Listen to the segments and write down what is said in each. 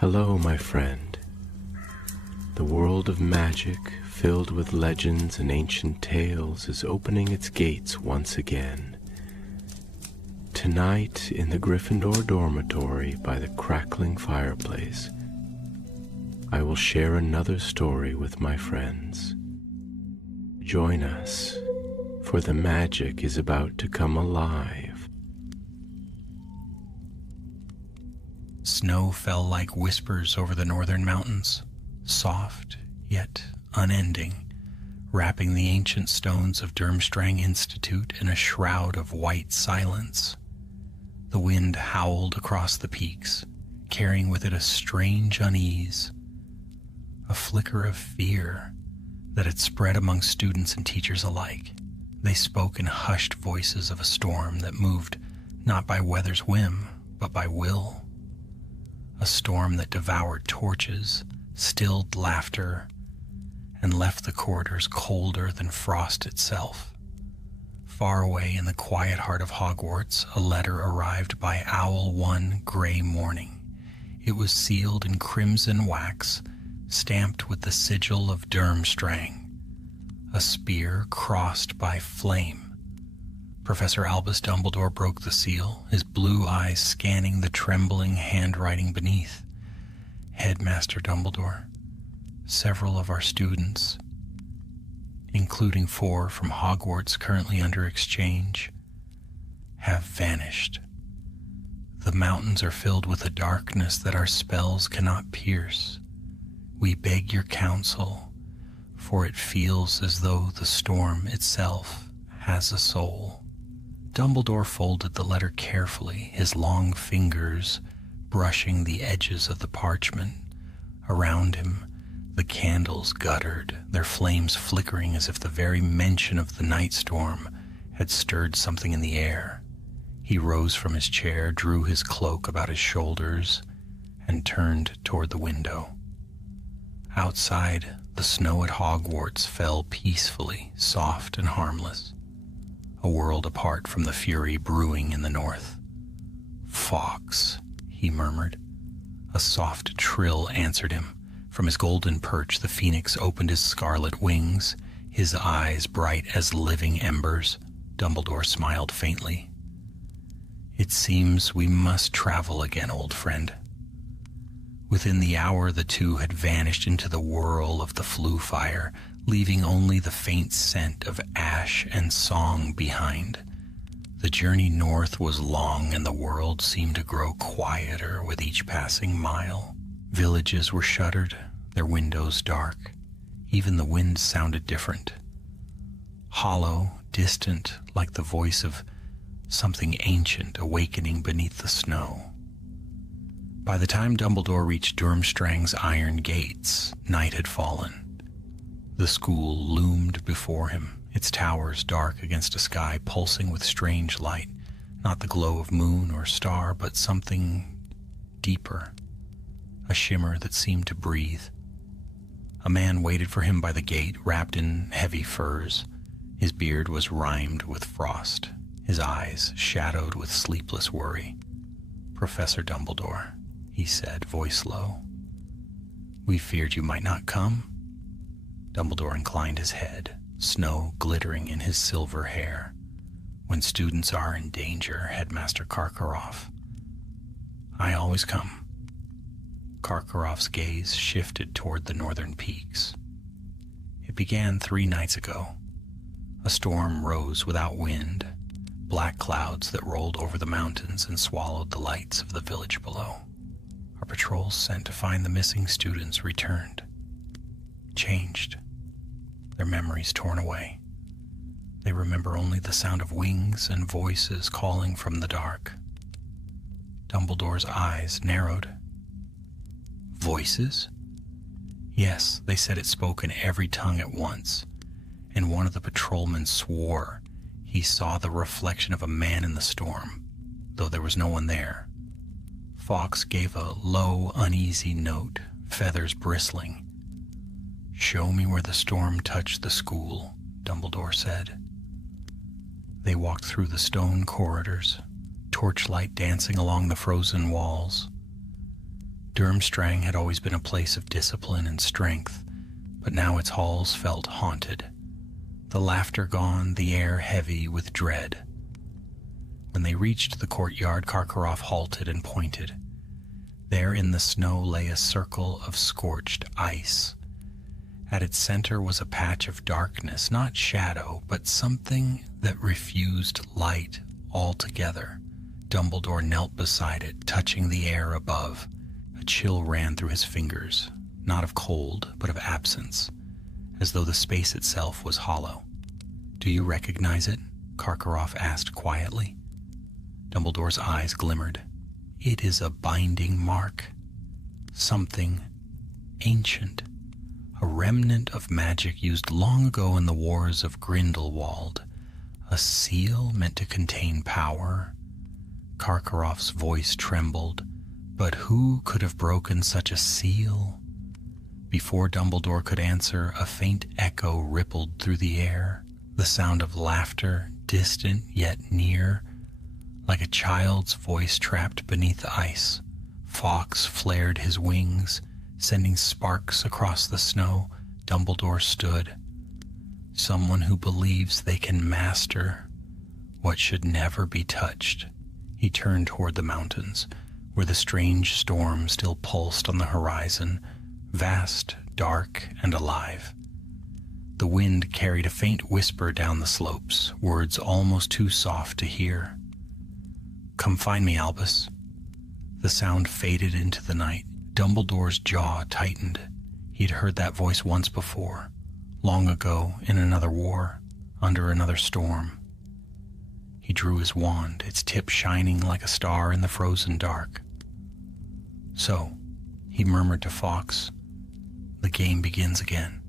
Hello, my friend. The world of magic, filled with legends and ancient tales, is opening its gates once again. Tonight, in the Gryffindor dormitory by the crackling fireplace, I will share another story with my friends. Join us, for the magic is about to come alive. Snow fell like whispers over the northern mountains, soft yet unending, wrapping the ancient stones of Durmstrang Institute in a shroud of white silence. The wind howled across the peaks, carrying with it a strange unease, a flicker of fear that had spread among students and teachers alike. They spoke in hushed voices of a storm that moved not by weather's whim, but by will. A storm that devoured torches, stilled laughter, and left the corridors colder than frost itself. Far away in the quiet heart of Hogwarts, a letter arrived by Owl one gray morning. It was sealed in crimson wax, stamped with the sigil of Durmstrang, a spear crossed by flame. Professor Albus Dumbledore broke the seal, his blue eyes scanning the trembling handwriting beneath. Headmaster Dumbledore, several of our students, including 4 from Hogwarts currently under exchange, have vanished. The mountains are filled with a darkness that our spells cannot pierce. We beg your counsel, for it feels as though the storm itself has a soul. Dumbledore folded the letter carefully, his long fingers brushing the edges of the parchment. Around him, the candles guttered, their flames flickering as if the very mention of the night storm had stirred something in the air. He rose from his chair, drew his cloak about his shoulders, and turned toward the window. Outside, the snow at Hogwarts fell peacefully, soft and harmless, a world apart from the fury brewing in the north. "Fawkes," he murmured. A soft trill answered him. From his golden perch, the phoenix opened his scarlet wings, his eyes bright as living embers. Dumbledore smiled faintly. "It seems we must travel again, old friend." Within the hour, the two had vanished into the whirl of the flue fire, leaving only the faint scent of ash and song behind. The journey north was long, and the world seemed to grow quieter with each passing mile. Villages were shuttered, their windows dark. Even the wind sounded different. Hollow, distant, like the voice of something ancient awakening beneath the snow. By the time Dumbledore reached Durmstrang's iron gates, night had fallen. The school loomed before him, its towers dark against a sky pulsing with strange light, not the glow of moon or star, but something deeper, a shimmer that seemed to breathe. A man waited for him by the gate, wrapped in heavy furs. His beard was rimed with frost, his eyes shadowed with sleepless worry. "Professor Dumbledore," he said, voice low. "We feared you might not come." Dumbledore inclined his head, snow glittering in his silver hair. "When students are in danger, Headmaster Karkaroff, I always come." Karkaroff's gaze shifted toward the northern peaks. "It began 3 nights ago. A storm rose without wind, black clouds that rolled over the mountains and swallowed the lights of the village below. Our patrols sent to find the missing students returned, changed, their memories torn away. They remember only the sound of wings and voices calling from the dark." Dumbledore's eyes narrowed. "Voices?" "Yes, they said it spoke in every tongue at once, and one of the patrolmen swore he saw the reflection of a man in the storm, though there was no one there." Fawkes gave a low, uneasy note, feathers bristling. "Show me where the storm touched the school," Dumbledore said. They walked through the stone corridors, torchlight dancing along the frozen walls. Durmstrang had always been a place of discipline and strength, but now its halls felt haunted. The laughter gone, the air heavy with dread. When they reached the courtyard, Karkaroff halted and pointed. There in the snow lay a circle of scorched ice. At its center was a patch of darkness, not shadow, but something that refused light altogether. Dumbledore knelt beside it, touching the air above. A chill ran through his fingers, not of cold, but of absence, as though the space itself was hollow. "Do you recognize it?" Karkaroff asked quietly. Dumbledore's eyes glimmered. "It is a binding mark. Something ancient. A remnant of magic used long ago in the wars of Grindelwald. A seal meant to contain power." Karkaroff's voice trembled. But who could have broken such a seal? Before Dumbledore could answer, a faint echo rippled through the air, the sound of laughter, distant yet near, like a child's voice trapped beneath ice. Fawkes flared his wings, sending sparks across the snow. Dumbledore stood. Someone who believes they can master what should never be touched. He turned toward the mountains, where the strange storm still pulsed on the horizon, vast, dark, and alive. The wind carried a faint whisper down the slopes, words almost too soft to hear. "Come find me, Albus." The sound faded into the night. Dumbledore's jaw tightened. He'd heard that voice once before, long ago in another war, under another storm. He drew his wand, its tip shining like a star in the frozen dark. "So," he murmured to Fawkes, "the game begins again."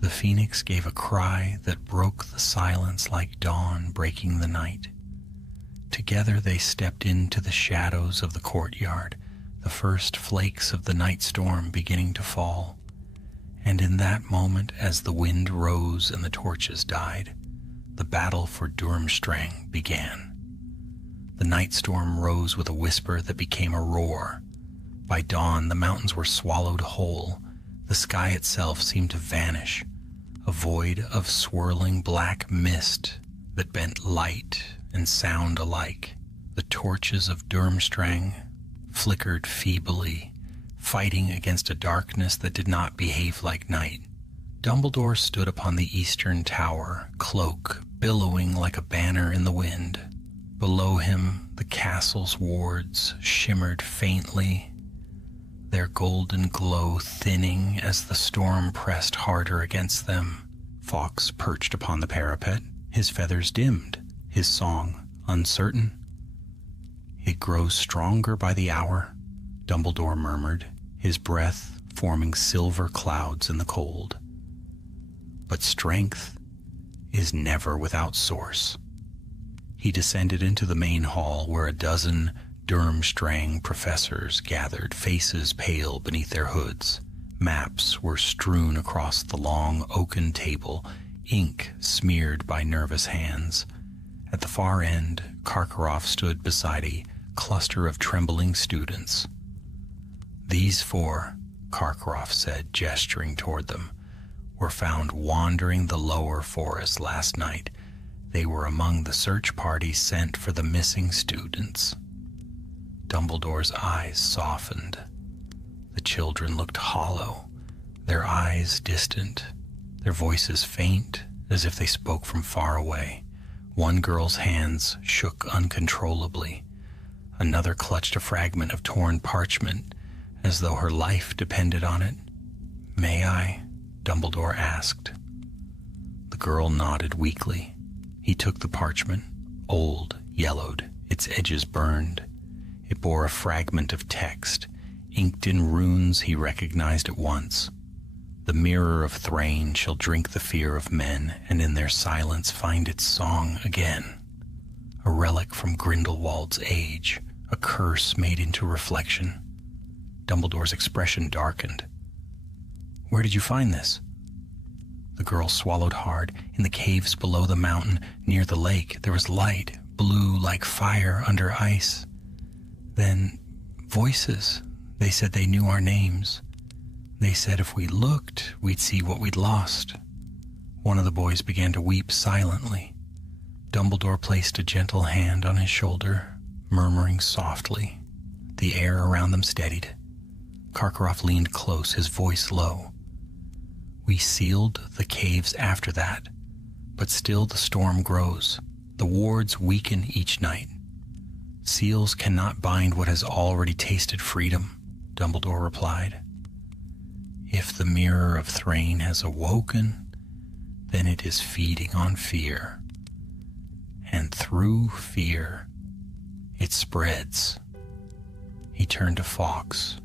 The phoenix gave a cry that broke the silence like dawn breaking the night. Together they stepped into the shadows of the courtyard, the first flakes of the night storm beginning to fall. And in that moment, as the wind rose and the torches died, the battle for Durmstrang began. The night storm rose with a whisper that became a roar. By dawn, the mountains were swallowed whole. The sky itself seemed to vanish, a void of swirling black mist that bent light and sound alike. The torches of Durmstrang flickered feebly, fighting against a darkness that did not behave like night. Dumbledore stood upon the eastern tower, cloak billowing like a banner in the wind. Below him, the castle's wards shimmered faintly, their golden glow thinning as the storm pressed harder against them. Fawkes perched upon the parapet, his feathers dimmed, his song uncertain. "It grows stronger by the hour," Dumbledore murmured, his breath forming silver clouds in the cold. "But strength is never without source." He descended into the main hall where a dozen Durmstrang professors gathered, faces pale beneath their hoods. Maps were strewn across the long oaken table, ink smeared by nervous hands. At the far end, Karkaroff stood beside a cluster of trembling students. "These four," Karkaroff said, gesturing toward them, "were found wandering the lower forest last night. They were among the search party sent for the missing students." Dumbledore's eyes softened. The children looked hollow, their eyes distant, their voices faint, as if they spoke from far away. One girl's hands shook uncontrollably. Another clutched a fragment of torn parchment, as though her life depended on it. "May I?" Dumbledore asked. The girl nodded weakly. He took the parchment, old, yellowed, its edges burned. It bore a fragment of text, inked in runes he recognized at once. "The mirror of Thrain shall drink the fear of men, and in their silence find its song again." A relic from Grindelwald's age, a curse made into reflection. Dumbledore's expression darkened. "Where did you find this?" The girl swallowed hard. "In the caves below the mountain, near the lake, there was light, blue like fire under ice. Then voices, They said they knew our names. They said if we looked, we'd see what we'd lost. One of the boys began to weep silently. Dumbledore placed a gentle hand on his shoulder, murmuring softly. The air around them steadied. Karkaroff leaned close, his voice low. We sealed the caves after that, but still the storm grows. The wards weaken each night. Seals cannot bind what has already tasted freedom, Dumbledore replied. If the mirror of Thrain has awoken, then it is feeding on fear. And through fear, it spreads. He turned to Fawkes.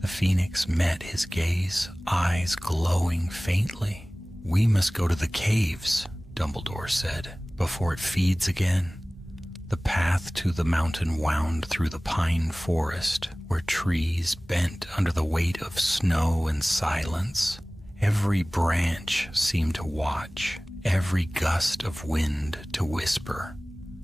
The phoenix met his gaze, eyes glowing faintly. We must go to the caves, Dumbledore said, before it feeds again. The path to the mountain wound through the pine forest, where trees bent under the weight of snow and silence. Every branch seemed to watch, every gust of wind to whisper.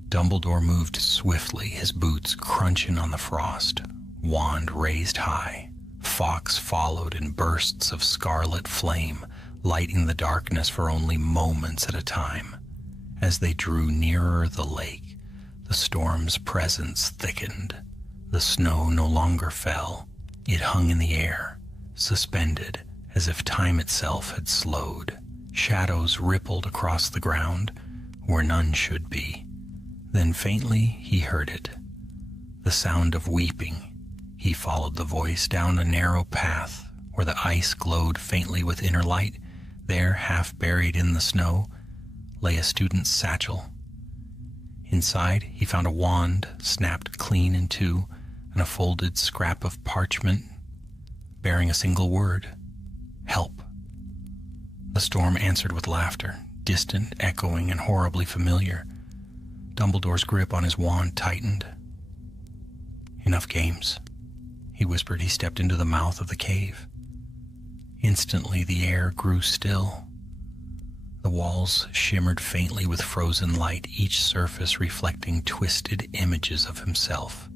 Dumbledore moved swiftly, his boots crunching on the frost, wand raised high. Fawkes followed in bursts of scarlet flame, lighting the darkness for only moments at a time. As they drew nearer the lake, the storm's presence thickened. The snow no longer fell. It hung in the air, suspended, as if time itself had slowed. Shadows rippled across the ground, where none should be. Then faintly he heard it, the sound of weeping. He followed the voice down a narrow path, where the ice glowed faintly with inner light. There, half buried in the snow, lay a student's satchel. Inside, he found a wand snapped clean in two and a folded scrap of parchment bearing a single word: help. The storm answered with laughter, distant, echoing, and horribly familiar. Dumbledore's grip on his wand tightened. Enough games, he whispered. He stepped into the mouth of the cave. Instantly, the air grew still. The walls shimmered faintly with frozen light, each surface reflecting twisted images of himself.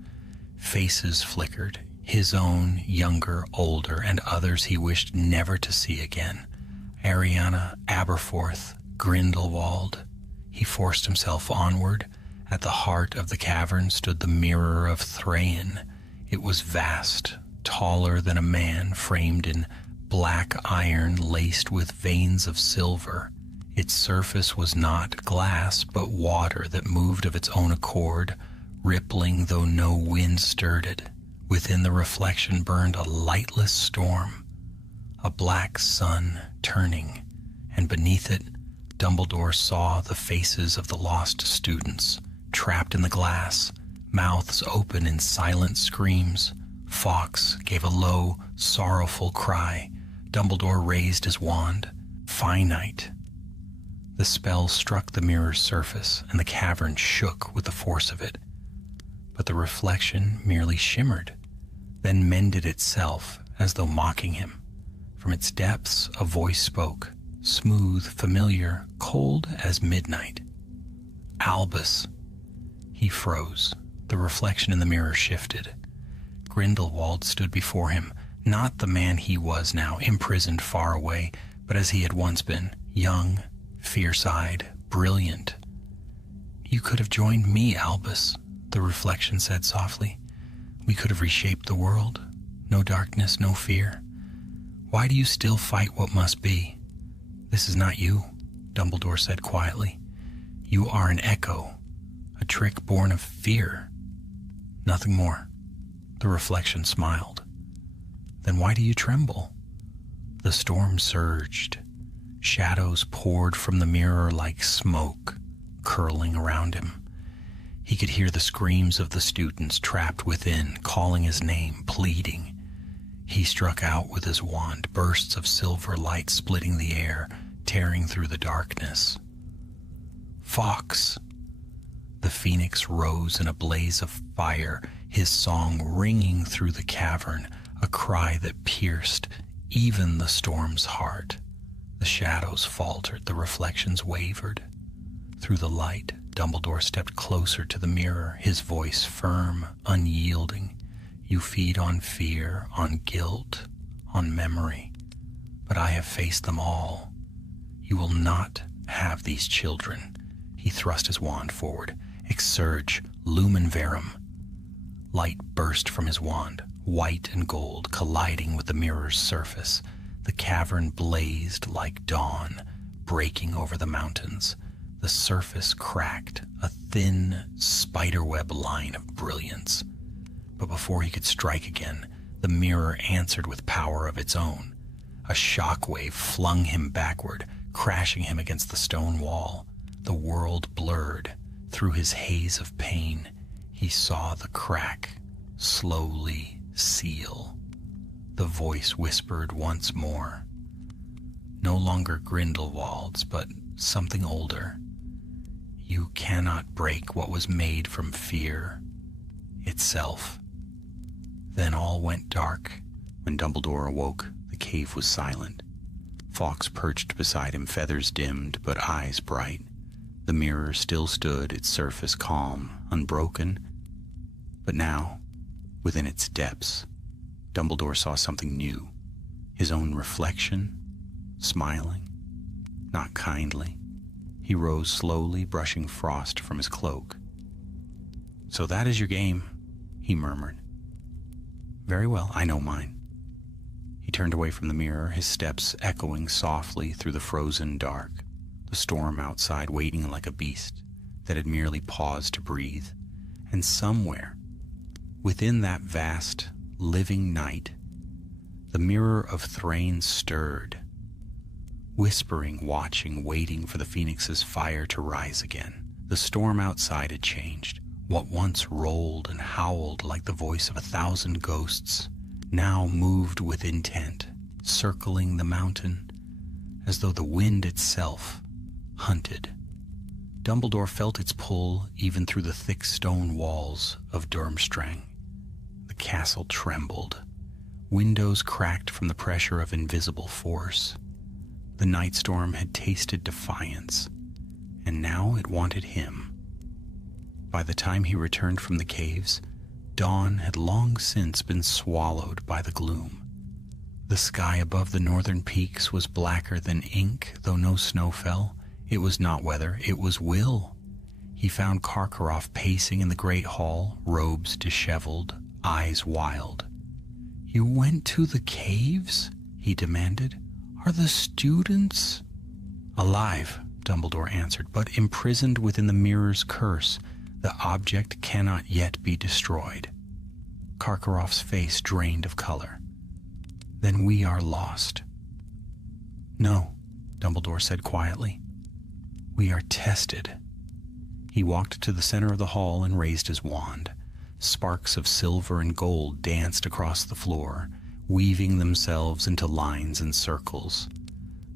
Faces flickered, his own, younger, older, and others he wished never to see again. Ariana, Aberforth, Grindelwald. He forced himself onward. At the heart of the cavern stood the mirror of Thrain. It was vast, taller than a man, framed in black iron laced with veins of silver. Its surface was not glass, but water that moved of its own accord, rippling though no wind stirred it. Within the reflection burned a lightless storm, a black sun turning, and beneath it, Dumbledore saw the faces of the lost students, trapped in the glass, mouths open in silent screams. Fawkes gave a low, sorrowful cry. Dumbledore raised his wand. Finite. The spell struck the mirror's surface, and the cavern shook with the force of it. But the reflection merely shimmered, then mended itself as though mocking him. From its depths a voice spoke, smooth, familiar, cold as midnight. Albus. He froze. The reflection in the mirror shifted. Grindelwald stood before him, not the man he was now, imprisoned far away, but as he had once been, young, fierce-eyed, brilliant. You could have joined me, Albus, the reflection said softly. We could have reshaped the world. No darkness, no fear. Why do you still fight what must be? This is not you, Dumbledore said quietly. You are an echo, a trick born of fear. Nothing more. The reflection smiled. Then why do you tremble? The storm surged. Shadows poured from the mirror like smoke, curling around him. He could hear the screams of the students trapped within, calling his name, pleading. He struck out with his wand, bursts of silver light splitting the air, tearing through the darkness. Fawkes! The phoenix rose in a blaze of fire, his song ringing through the cavern, a cry that pierced even the storm's heart. The shadows faltered, the reflections wavered. Through the light, Dumbledore stepped closer to the mirror, his voice firm, unyielding. You feed on fear, on guilt, on memory, but I have faced them all. You will not have these children. He thrust his wand forward. Exsurge, lumen verum. Light burst from his wand, white and gold, colliding with the mirror's surface. The cavern blazed like dawn, breaking over the mountains. The surface cracked, a thin, spiderweb line of brilliance. But before he could strike again, the mirror answered with power of its own. A shockwave flung him backward, crashing him against the stone wall. The world blurred. Through his haze of pain, he saw the crack slowly seal. The voice whispered once more. No longer Grindelwald's, but something older. You cannot break what was made from fear itself. Then all went dark. When Dumbledore awoke, the cave was silent. Fawkes perched beside him, feathers dimmed, but eyes bright. The mirror still stood, its surface calm, unbroken. But now, within its depths, Dumbledore saw something new. His own reflection, smiling, not kindly. He rose slowly, brushing frost from his cloak. "So that is your game," he murmured. "Very well, I know mine." He turned away from the mirror, his steps echoing softly through the frozen dark, the storm outside waiting like a beast that had merely paused to breathe. And somewhere, within that vast, living night, the mirror of Thrain stirred, whispering, watching, waiting for the phoenix's fire to rise again. The storm outside had changed. What once rolled and howled like the voice of 1,000 ghosts now moved with intent, circling the mountain as though the wind itself hunted. Dumbledore felt its pull even through the thick stone walls of Durmstrang. The castle trembled. Windows cracked from the pressure of invisible force. The night storm had tasted defiance, and now it wanted him. By the time he returned from the caves, dawn had long since been swallowed by the gloom. The sky above the northern peaks was blacker than ink, though no snow fell. It was not weather, it was will. He found Karkaroff pacing in the great hall, robes disheveled, eyes wild. "You went to the caves?" he demanded. "Are the students—" "Alive," Dumbledore answered, "but imprisoned within the mirror's curse. The object cannot yet be destroyed." Karkaroff's face drained of color. "Then we are lost." "No," Dumbledore said quietly. "We are tested." He walked to the center of the hall and raised his wand. Sparks of silver and gold danced across the floor, weaving themselves into lines and circles.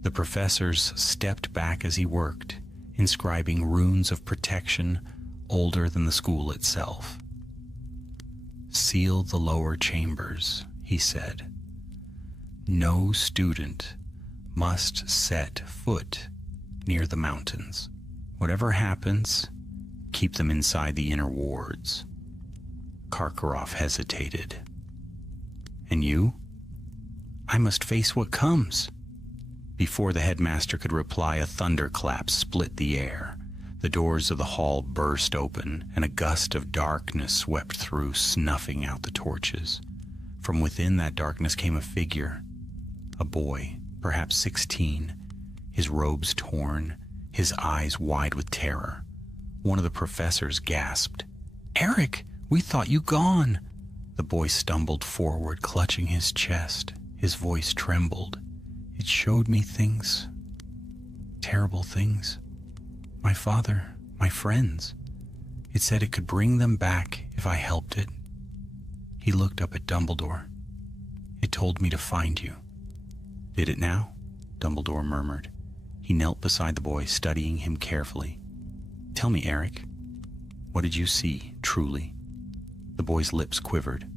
The professors stepped back as he worked, inscribing runes of protection older than the school itself. "Seal the lower chambers," he said. "No student must set foot near the mountains. Whatever happens, keep them inside the inner wards." Karkaroff hesitated. "And you?" "I must face what comes." Before the headmaster could reply, a thunderclap split the air. The doors of the hall burst open, and a gust of darkness swept through, snuffing out the torches. From within that darkness came a figure, a boy, perhaps 16, his robes torn, his eyes wide with terror. One of the professors gasped, "Eric, we thought you gone." The boy stumbled forward, clutching his chest. His voice trembled. "It showed me things, terrible things. My father, my friends. It said it could bring them back if I helped it." He looked up at Dumbledore. "It told me to find you." "Did it now?" Dumbledore murmured. He knelt beside the boy, studying him carefully. "Tell me, Eric, what did you see, truly?" The boy's lips quivered.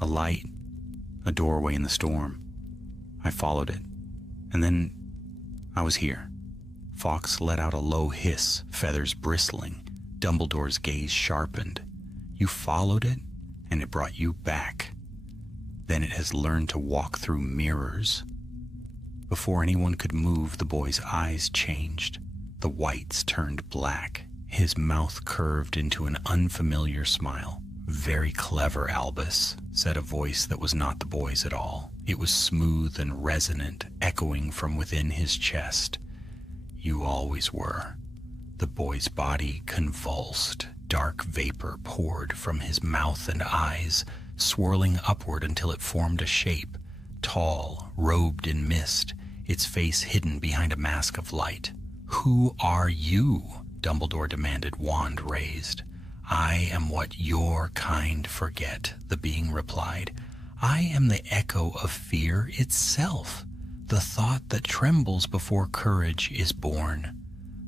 "A light, a doorway in the storm. I followed it, and then I was here." Fawkes let out a low hiss, feathers bristling. Dumbledore's gaze sharpened. "You followed it, and it brought you back. Then it has learned to walk through mirrors. Before anyone could move, the boy's eyes changed. The whites turned black. His mouth curved into an unfamiliar smile. "Very clever, Albus," said a voice that was not the boy's at all. It was smooth and resonant, echoing from within his chest. "You always were." The boy's body convulsed. Dark vapor poured from his mouth and eyes, swirling upward until it formed a shape, tall, robed in mist, its face hidden behind a mask of light. "Who are you?" Dumbledore demanded, wand raised. "I am what your kind forget," the being replied. "I am the echo of fear itself. The thought that trembles before courage is born."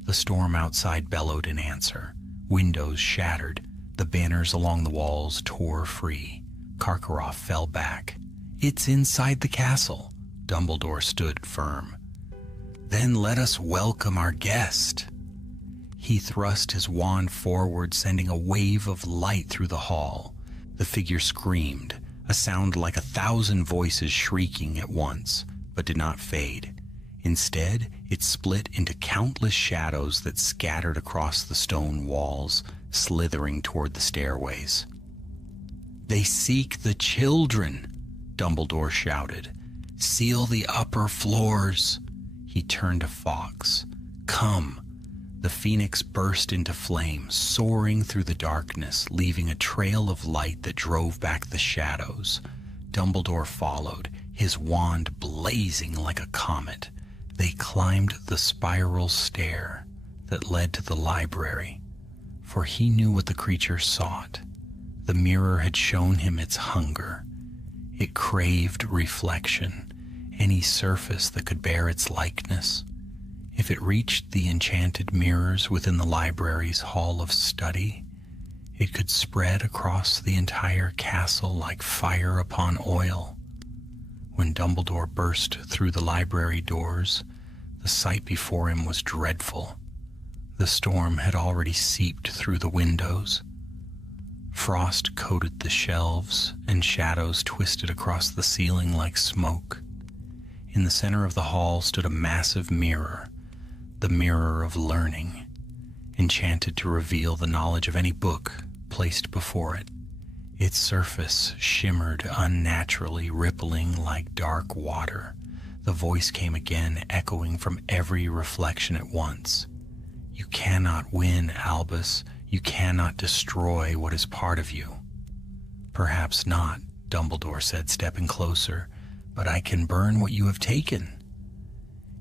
The storm outside bellowed in answer. Windows shattered. The banners along the walls tore free. Karkaroff fell back. "It's inside the castle." Dumbledore stood firm. "Then let us welcome our guest." He thrust his wand forward, sending a wave of light through the hall. The figure screamed, a sound like 1,000 voices shrieking at once, but did not fade. Instead, it split into countless shadows that scattered across the stone walls, slithering toward the stairways. "They seek the children," Dumbledore shouted. "Seal the upper floors." He turned to Fawkes. "Come." The phoenix burst into flame, soaring through the darkness, leaving a trail of light that drove back the shadows. Dumbledore followed, his wand blazing like a comet. They climbed the spiral stair that led to the library, for he knew what the creature sought. The mirror had shown him its hunger. It craved reflection, any surface that could bear its likeness. If it reached the enchanted mirrors within the library's hall of study, it could spread across the entire castle like fire upon oil. When Dumbledore burst through the library doors, the sight before him was dreadful. The storm had already seeped through the windows. Frost coated the shelves, and shadows twisted across the ceiling like smoke. In the center of the hall stood a massive mirror, the mirror of learning, enchanted to reveal the knowledge of any book placed before it. Its surface shimmered unnaturally, rippling like dark water. The voice came again, echoing from every reflection at once. "You cannot win, Albus. You cannot destroy what is part of you." "Perhaps not," Dumbledore said, stepping closer, "but I can burn what you have taken."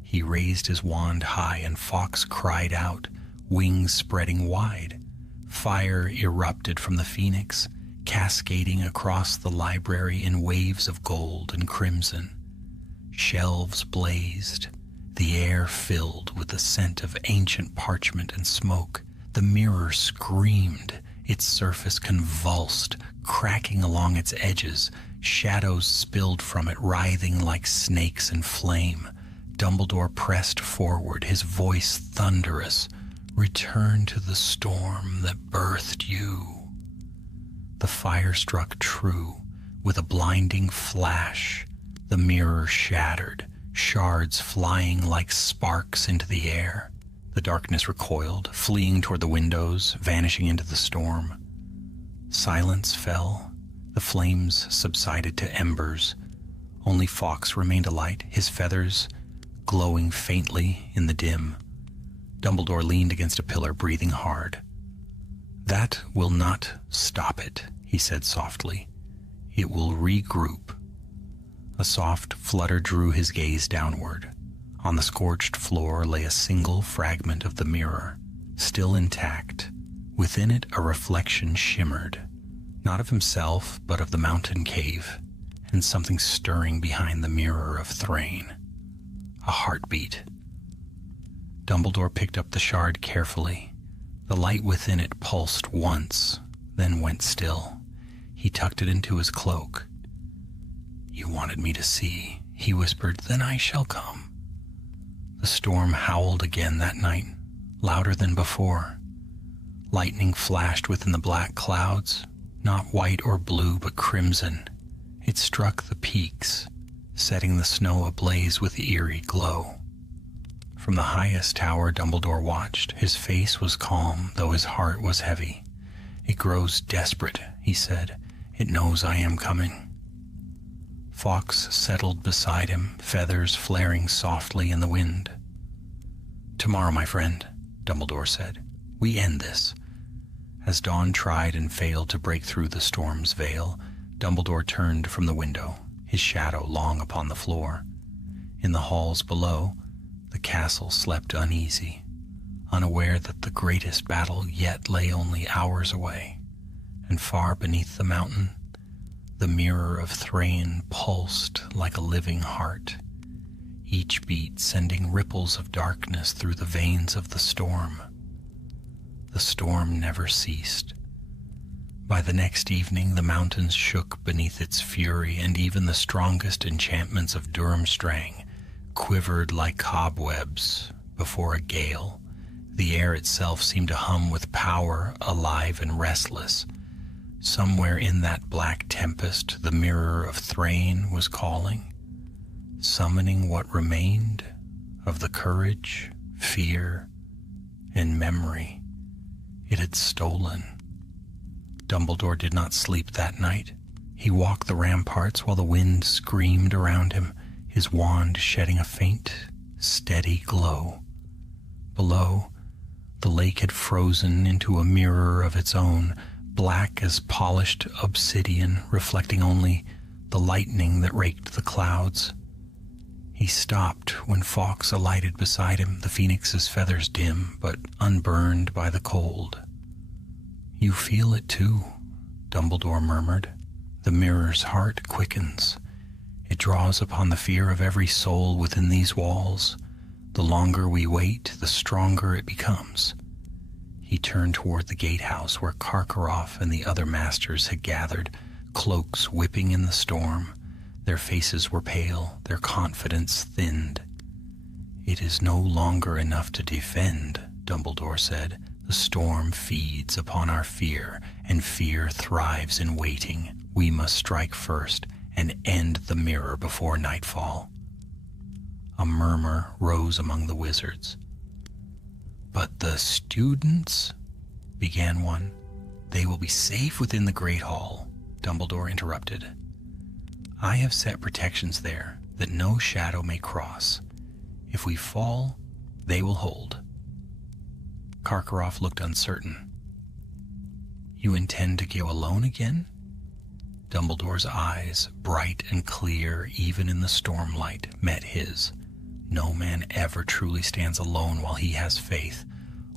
He raised his wand high, and Fawkes cried out, wings spreading wide. Fire erupted from the phoenix, cascading across the library in waves of gold and crimson. Shelves blazed, the air filled with the scent of ancient parchment and smoke. The mirror screamed, its surface convulsed, cracking along its edges. Shadows spilled from it, writhing like snakes in flame. Dumbledore pressed forward, his voice thunderous. "Return to the storm that birthed you." The fire struck true. With a blinding flash, the mirror shattered, shards flying like sparks into the air. The darkness recoiled, fleeing toward the windows, vanishing into the storm. Silence fell. The flames subsided to embers. Only Fawkes remained alight, his feathers glowing faintly in the dim. Dumbledore leaned against a pillar, breathing hard. "That will not stop it," he said softly. "It will regroup." A soft flutter drew his gaze downward. On the scorched floor lay a single fragment of the mirror, still intact. Within it a reflection shimmered, not of himself, but of the mountain cave, and something stirring behind the mirror of Thrain. A heartbeat. Dumbledore picked up the shard carefully. The light within it pulsed once, then went still. He tucked it into his cloak. "You wanted me to see," he whispered, "then I shall come." The storm howled again that night, louder than before. Lightning flashed within the black clouds. not white or blue but crimson. It struck the peaks, setting the snow ablaze with eerie glow. From the highest tower Dumbledore watched. His face was calm, though his heart was heavy. "It grows desperate," he said. "It knows I am coming." Fawkes settled beside him, feathers flaring softly in the wind. "Tomorrow, my friend," Dumbledore said, "we end this." As dawn tried and failed to break through the storm's veil, Dumbledore turned from the window, his shadow long upon the floor. In the halls below, the castle slept uneasy, unaware that the greatest battle yet lay only hours away. And far beneath the mountain, the mirror of Thrain pulsed like a living heart, each beat sending ripples of darkness through the veins of the storm. The storm never ceased. By the next evening, the mountains shook beneath its fury, and even the strongest enchantments of Durmstrang quivered like cobwebs before a gale. The air itself seemed to hum with power, alive and restless. Somewhere in that black tempest, the mirror of Thrain was calling, summoning what remained of the courage, fear, and memory it had stolen. Dumbledore did not sleep that night. He walked the ramparts while the wind screamed around him, his wand shedding a faint, steady glow. Below, the lake had frozen into a mirror of its own, black as polished obsidian, reflecting only the lightning that raked the clouds. He stopped when Fawkes alighted beside him, the phoenix's feathers dim but unburned by the cold. "You feel it too," Dumbledore murmured. "The mirror's heart quickens. It draws upon the fear of every soul within these walls. The longer we wait, the stronger it becomes." He turned toward the gatehouse where Karkaroff and the other masters had gathered, cloaks whipping in the storm. Their faces were pale, their confidence thinned. "It is no longer enough to defend," Dumbledore said. "The storm feeds upon our fear, and fear thrives in waiting. We must strike first and end the mirror before nightfall." A murmur rose among the wizards. "But the students," began one. "They will be safe within the Great Hall," Dumbledore interrupted. "I have set protections there that no shadow may cross. If we fall, they will hold." Karkaroff looked uncertain. "You intend to go alone again?" Dumbledore's eyes, bright and clear even in the stormlight, met his. No man ever truly stands alone while he has faith,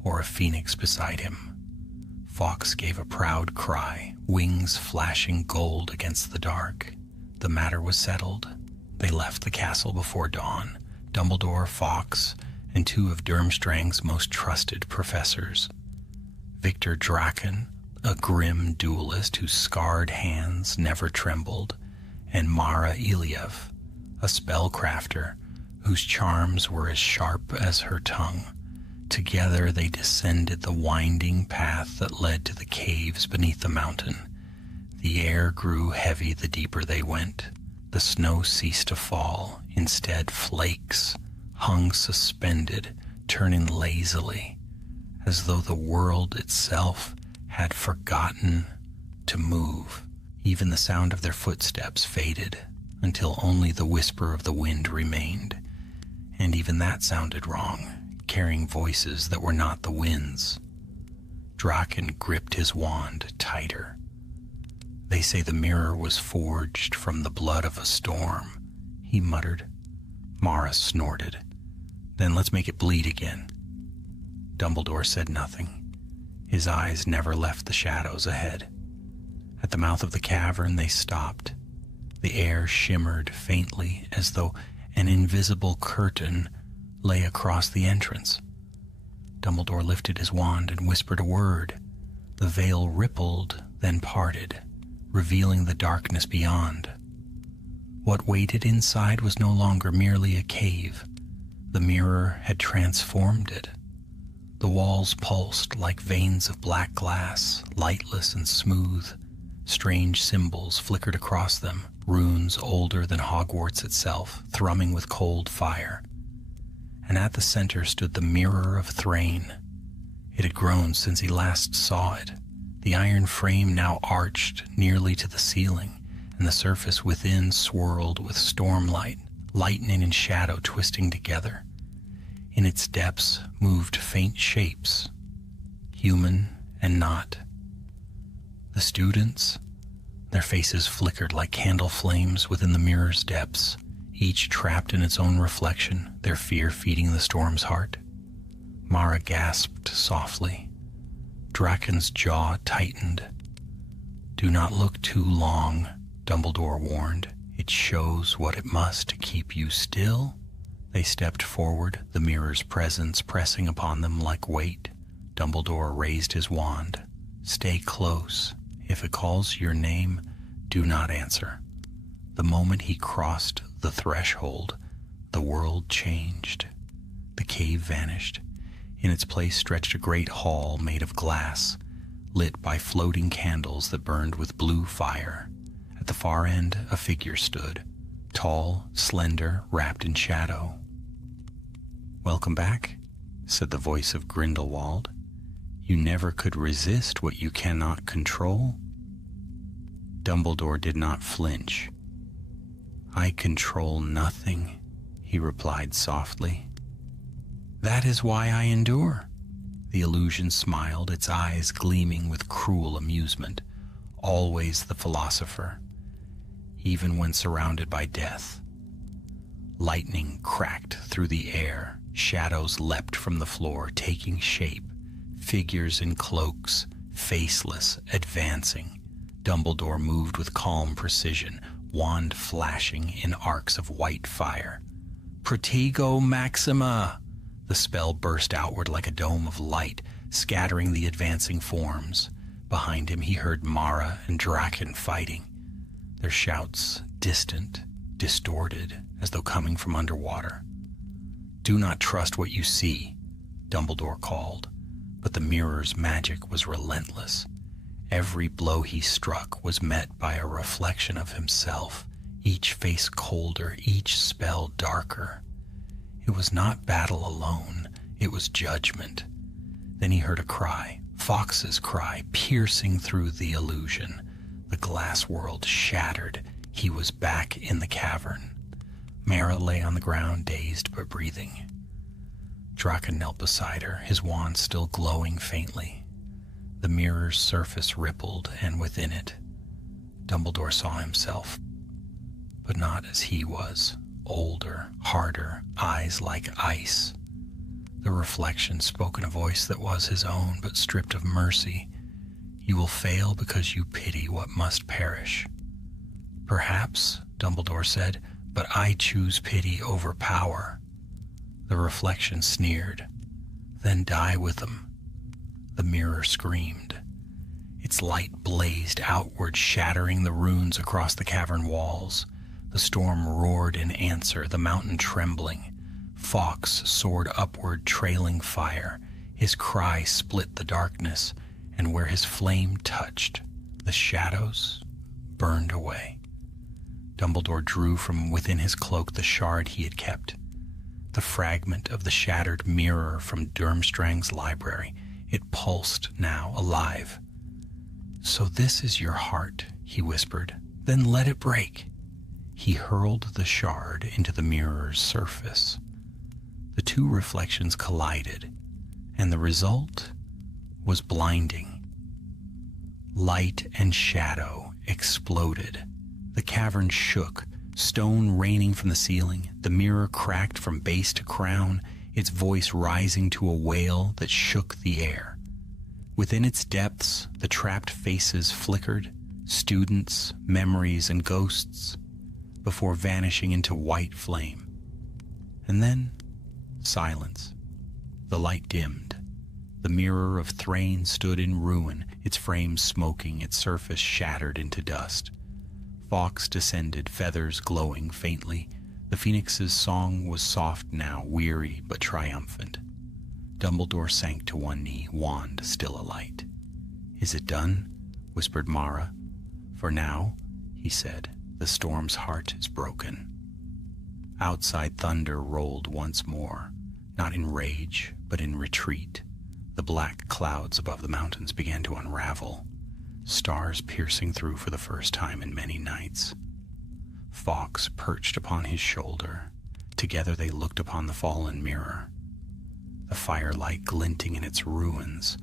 or a phoenix beside him. Fawkes gave a proud cry, wings flashing gold against the dark. The matter was settled. They left the castle before dawn. Dumbledore, Fawkes, and two of Durmstrang's most trusted professors. Victor Draken, a grim duelist whose scarred hands never trembled, and Mara Iliev, a spellcrafter whose charms were as sharp as her tongue. Together they descended the winding path that led to the caves beneath the mountain. The air grew heavy the deeper they went. The snow ceased to fall. Instead, flakes hung suspended, turning lazily, as though the world itself had forgotten to move. Even the sound of their footsteps faded until only the whisper of the wind remained. And even that sounded wrong, carrying voices that were not the wind's. Draken gripped his wand tighter. "They say the mirror was forged from the blood of a storm," he muttered. Mara snorted. "Then let's make it bleed again." Dumbledore said nothing. His eyes never left the shadows ahead. At the mouth of the cavern they stopped. The air shimmered faintly as though an invisible curtain lay across the entrance. Dumbledore lifted his wand and whispered a word. The veil rippled, then parted, revealing the darkness beyond. What waited inside was no longer merely a cave. The mirror had transformed it. The walls pulsed like veins of black glass, lightless and smooth, Strange symbols flickered across them, runes older than Hogwarts itself, thrumming with cold fire. And at the center stood the Mirror of Thrain. It had grown since he last saw it. The iron frame now arched nearly to the ceiling, and the surface within swirled with stormlight, lightning and shadow twisting together. In its depths moved faint shapes, human and not. The students, their faces flickered like candle flames within the mirror's depths, each trapped in its own reflection, their fear feeding the storm's heart. Mara gasped softly. Draken's jaw tightened. "Do not look too long," Dumbledore warned. "It shows what it must to keep you still." They stepped forward, the mirror's presence pressing upon them like weight. Dumbledore raised his wand. "Stay close. If it calls your name, do not answer." The moment he crossed the threshold, the world changed. The cave vanished. In its place stretched a great hall made of glass, lit by floating candles that burned with blue fire. At the far end, a figure stood, tall, slender, wrapped in shadow. "Welcome back," said the voice of Grindelwald. "You never could resist what you cannot control." Dumbledore did not flinch. "I control nothing," he replied softly. "That is why I endure." The illusion smiled, its eyes gleaming with cruel amusement. Always the philosopher, even when surrounded by death. Lightning cracked through the air. Shadows leapt from the floor, taking shape. Figures in cloaks, faceless, advancing. Dumbledore moved with calm precision, wand flashing in arcs of white fire. "Protego Maxima!" The spell burst outward like a dome of light, scattering the advancing forms. Behind him he heard Mara and Draken fighting, their shouts distant, distorted, as though coming from underwater. "Do not trust what you see," Dumbledore called, but the mirror's magic was relentless. Every blow he struck was met by a reflection of himself, each face colder, each spell darker. It was not battle alone, it was judgment. Then he heard a cry, Fox's cry, piercing through the illusion. The glass world shattered. He was back in the cavern. Mara lay on the ground, dazed but breathing. Draken knelt beside her, his wand still glowing faintly. The mirror's surface rippled, and within it, Dumbledore saw himself, but not as he was. Older, harder, eyes like ice. The reflection spoke in a voice that was his own, but stripped of mercy. "You will fail because you pity what must perish." "Perhaps," Dumbledore said, "but I choose pity over power." The reflection sneered. "Then die with them." The mirror screamed. Its light blazed outward, shattering the runes across the cavern walls. The storm roared in answer, the mountain trembling. Fawkes soared upward, trailing fire. His cry split the darkness, and where his flame touched, the shadows burned away. Dumbledore drew from within his cloak the shard he had kept, the fragment of the shattered mirror from Durmstrang's library. It pulsed now, alive. "So this is your heart," he whispered. "Then let it break." He hurled the shard into the mirror's surface. The two reflections collided, and the result was blinding. Light and shadow exploded. The cavern shook, stone raining from the ceiling. The mirror cracked from base to crown, its voice rising to a wail that shook the air. Within its depths, the trapped faces flickered, students, memories, and ghosts, before vanishing into white flame. And then, silence. The light dimmed. The mirror of Thrain stood in ruin, its frame smoking, its surface shattered into dust. Fawkes descended, feathers glowing faintly. The phoenix's song was soft now, weary but triumphant. Dumbledore sank to one knee, wand still alight. "Is it done?" whispered Mara. For now, he said, the storm's heart is broken. Outside thunder rolled once more, not in rage, but in retreat. The black clouds above the mountains began to unravel, stars piercing through for the first time in many nights. Fawkes perched upon his shoulder. Together they looked upon the fallen mirror, the firelight glinting in its ruins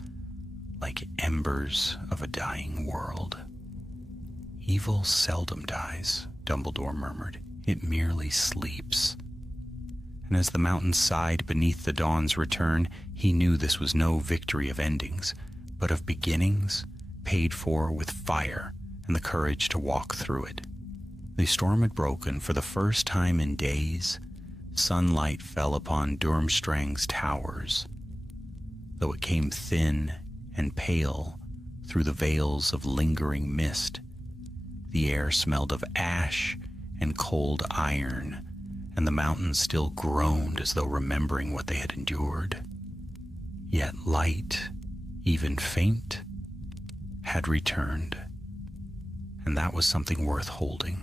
like embers of a dying world. Evil seldom dies, Dumbledore murmured. It merely sleeps. And as the mountains sighed beneath the dawn's return, he knew this was no victory of endings, but of beginnings paid for with fire and the courage to walk through it. The storm had broken. For the first time in days, sunlight fell upon Durmstrang's towers, though it came thin and pale through the veils of lingering mist. The air smelled of ash and cold iron, and the mountains still groaned as though remembering what they had endured. Yet light, even faint, had returned, and that was something worth holding.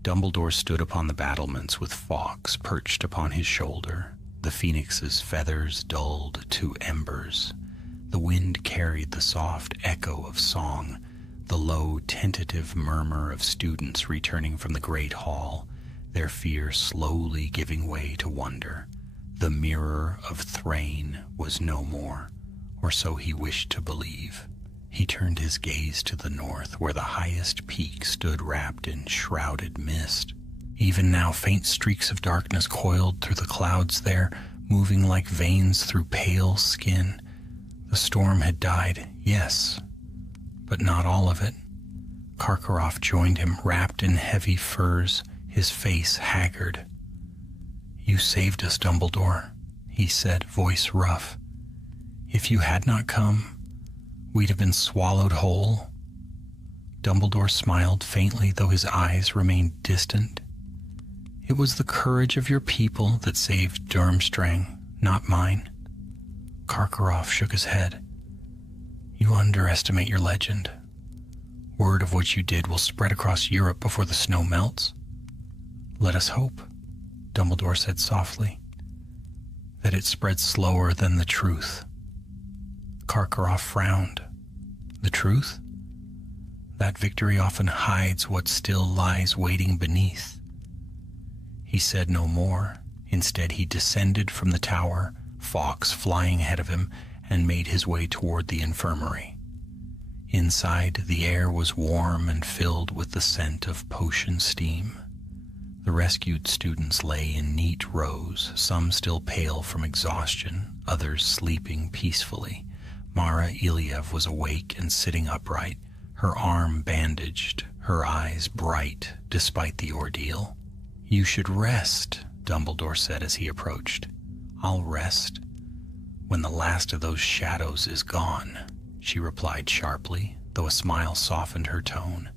Dumbledore stood upon the battlements with Fawkes perched upon his shoulder, the phoenix's feathers dulled to embers. The wind carried the soft echo of song, the low, tentative murmur of students returning from the great hall, their fear slowly giving way to wonder. The mirror of Thrain was no more, or so he wished to believe. He turned his gaze to the north, where the highest peak stood wrapped in shrouded mist. Even now, faint streaks of darkness coiled through the clouds there, moving like veins through pale skin. The storm had died, yes, but not all of it. Karkaroff joined him, wrapped in heavy furs, his face haggard. "You saved us, Dumbledore," he said, voice rough. "If you had not come, we'd have been swallowed whole." Dumbledore smiled faintly, though his eyes remained distant. "It was the courage of your people that saved Durmstrang, not mine." Karkaroff shook his head. "You underestimate your legend. Word of what you did will spread across Europe before the snow melts." "Let us hope," Dumbledore said softly, "that it spreads slower than the truth." Karkaroff frowned. "The truth? That victory often hides what still lies waiting beneath." He said no more. Instead, he descended from the tower, Fawkes flying ahead of him, and made his way toward the infirmary. Inside, the air was warm and filled with the scent of potion steam. The rescued students lay in neat rows, some still pale from exhaustion, others sleeping peacefully. Mara Iliev was awake and sitting upright, her arm bandaged, her eyes bright despite the ordeal. "You should rest," Dumbledore said as he approached. "I'll rest when the last of those shadows is gone," she replied sharply, though a smile softened her tone.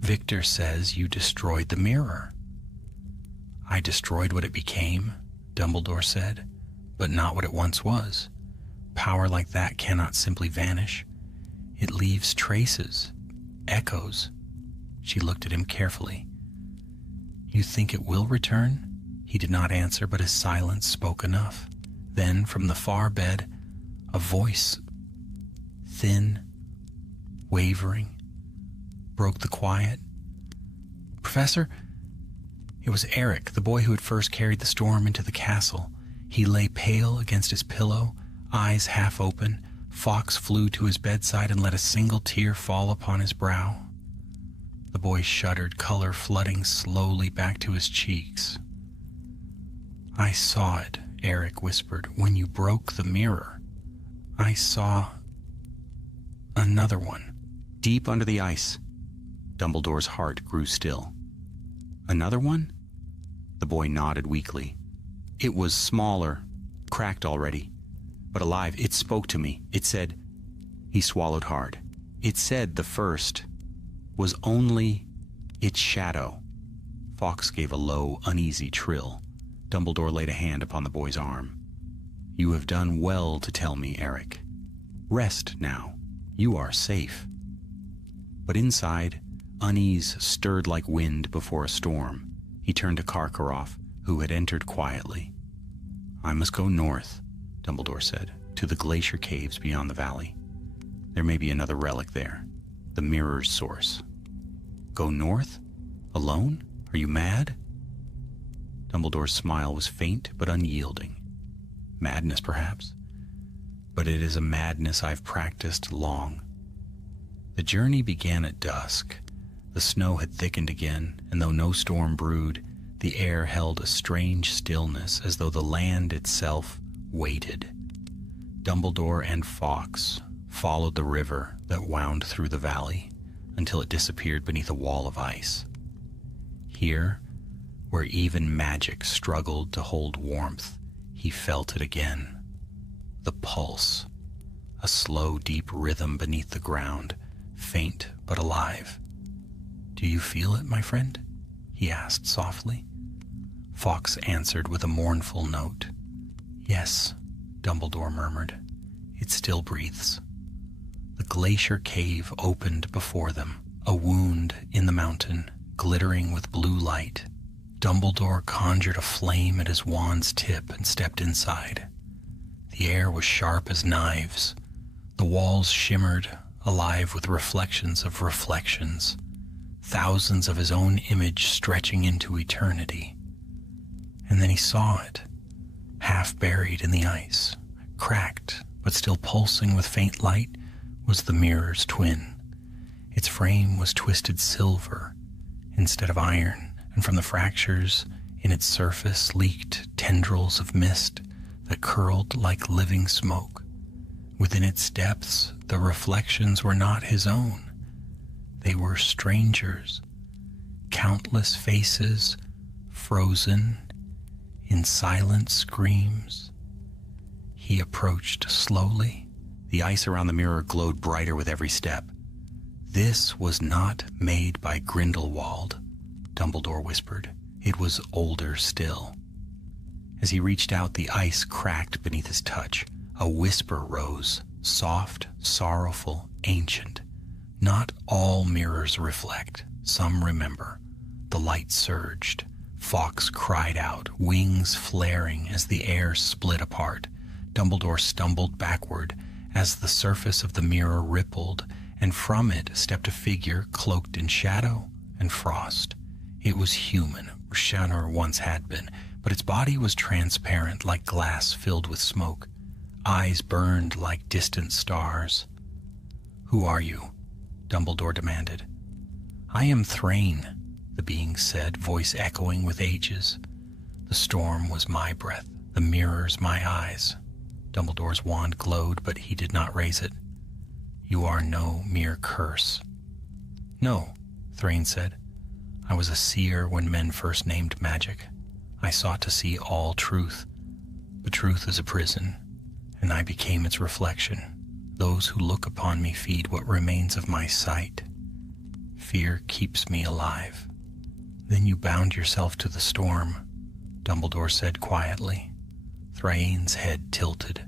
"Victor says you destroyed the mirror." "I destroyed what it became," Dumbledore said, "but not what it once was. Power like that cannot simply vanish. It leaves traces, echoes." She looked at him carefully. "You think it will return?" He did not answer, but his silence spoke enough. Then, from the far bed, a voice, thin, wavering, broke the quiet. "Professor?" It was Eric, the boy who had first carried the storm into the castle. He lay pale against his pillow, eyes half open. Fawkes flew to his bedside and let a single tear fall upon his brow. The boy shuddered, color flooding slowly back to his cheeks. "I saw it," Eric whispered, "when you broke the mirror. I saw another one." "Deep under the ice." Dumbledore's heart grew still. "Another one?" The boy nodded weakly. "It was smaller, cracked already, but alive. It spoke to me. It said..." He swallowed hard. "It said the first was only its shadow." Fawkes gave a low, uneasy trill. Dumbledore laid a hand upon the boy's arm. "You have done well to tell me, Eric. Rest now. You are safe." But inside, unease stirred like wind before a storm. He turned to Karkaroff, who had entered quietly. "I must go north," Dumbledore said, "to the glacier caves beyond the valley. There may be another relic there, the mirror's source." "Go north? Alone? Are you mad?" Dumbledore's smile was faint but unyielding. "Madness, perhaps. But it is a madness I've practiced long." The journey began at dusk. The snow had thickened again, and though no storm brewed, the air held a strange stillness as though the land itself waited. Dumbledore and Fawkes followed the river that wound through the valley until it disappeared beneath a wall of ice. Here, where even magic struggled to hold warmth, he felt it again. The pulse, a slow, deep rhythm beneath the ground, faint but alive. "Do you feel it, my friend?" he asked softly. Fawkes answered with a mournful note. "Yes," Dumbledore murmured. "It still breathes." The glacier cave opened before them, a wound in the mountain, glittering with blue light. Dumbledore conjured a flame at his wand's tip and stepped inside. The air was sharp as knives. The walls shimmered, alive with reflections of reflections, thousands of his own image stretching into eternity. And then he saw it, half buried in the ice, cracked but still pulsing with faint light, was the mirror's twin. Its frame was twisted silver instead of iron, and from the fractures in its surface leaked tendrils of mist that curled like living smoke. Within its depths, the reflections were not his own. They were strangers, countless faces, frozen in silent screams. He approached slowly. The ice around the mirror glowed brighter with every step. "This was not made by Grindelwald," Dumbledore whispered. "It was older still." As he reached out, the ice cracked beneath his touch. A whisper rose, soft, sorrowful, ancient. "Not all mirrors reflect. Some remember." The light surged. Fawkes cried out, wings flaring as the air split apart. Dumbledore stumbled backward as the surface of the mirror rippled, and from it stepped a figure cloaked in shadow and frost. It was human, Shanor once had been, but its body was transparent like glass filled with smoke. Eyes burned like distant stars. "Who are you?" Dumbledore demanded. "I am Thrain," the being said, voice echoing with ages. "The storm was my breath, the mirrors my eyes." Dumbledore's wand glowed, but he did not raise it. "You are no mere curse." "No," Thrain said. "I was a seer when men first named magic. I sought to see all truth, but truth is a prison, and I became its reflection. Those who look upon me feed what remains of my sight. Fear keeps me alive." "Then you bound yourself to the storm," Dumbledore said quietly. Thrain's head tilted.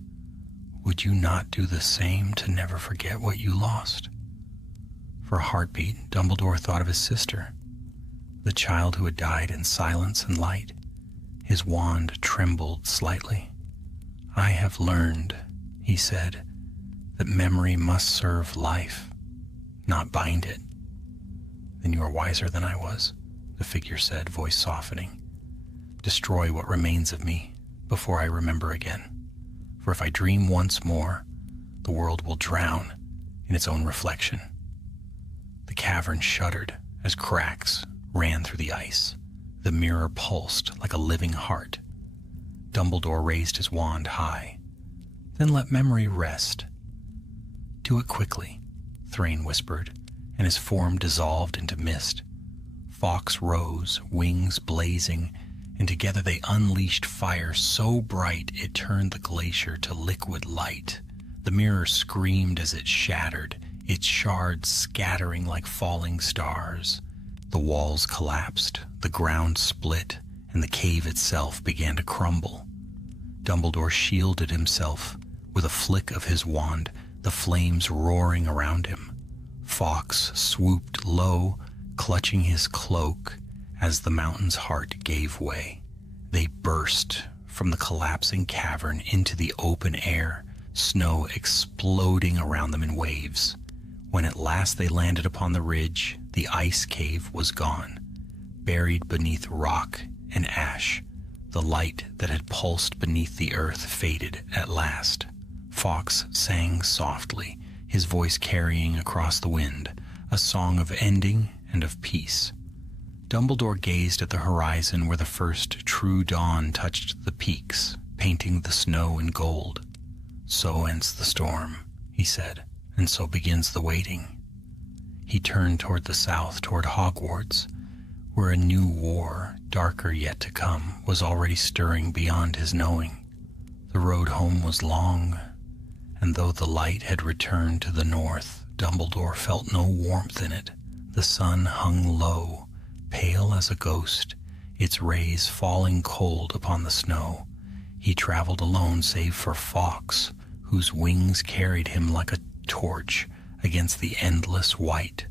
"Would you not do the same to never forget what you lost?" For a heartbeat, Dumbledore thought of his sister, the child who had died in silence and light. His wand trembled slightly. "I have learned," he said, "that memory must serve life, not bind it." "Then you are wiser than I was," the figure said, voice softening. "Destroy what remains of me before I remember again. For if I dream once more, the world will drown in its own reflection." The cavern shuddered as cracks ran through the ice. The mirror pulsed like a living heart. Dumbledore raised his wand high. "Then let memory rest." "Do it quickly," Thrain whispered, and his form dissolved into mist. Fawkes rose, wings blazing, and together they unleashed fire so bright it turned the glacier to liquid light. The mirror screamed as it shattered, its shards scattering like falling stars. The walls collapsed, the ground split, and the cave itself began to crumble. Dumbledore shielded himself with a flick of his wand, the flames roaring around him. Fawkes swooped low, clutching his cloak as the mountain's heart gave way. They burst from the collapsing cavern into the open air, snow exploding around them in waves. When at last they landed upon the ridge, the ice cave was gone. Buried beneath rock and ash, the light that had pulsed beneath the earth faded at last. Fawkes sang softly, his voice carrying across the wind, a song of ending and of peace. Dumbledore gazed at the horizon where the first true dawn touched the peaks, painting the snow in gold. "So ends the storm," he said, "and so begins the waiting." He turned toward the south, toward Hogwarts, where a new war, darker yet to come, was already stirring beyond his knowing. The road home was long, and though the light had returned to the north, Dumbledore felt no warmth in it. The sun hung low, pale as a ghost, its rays falling cold upon the snow. He traveled alone save for Fawkes, whose wings carried him like a torch against the endless white.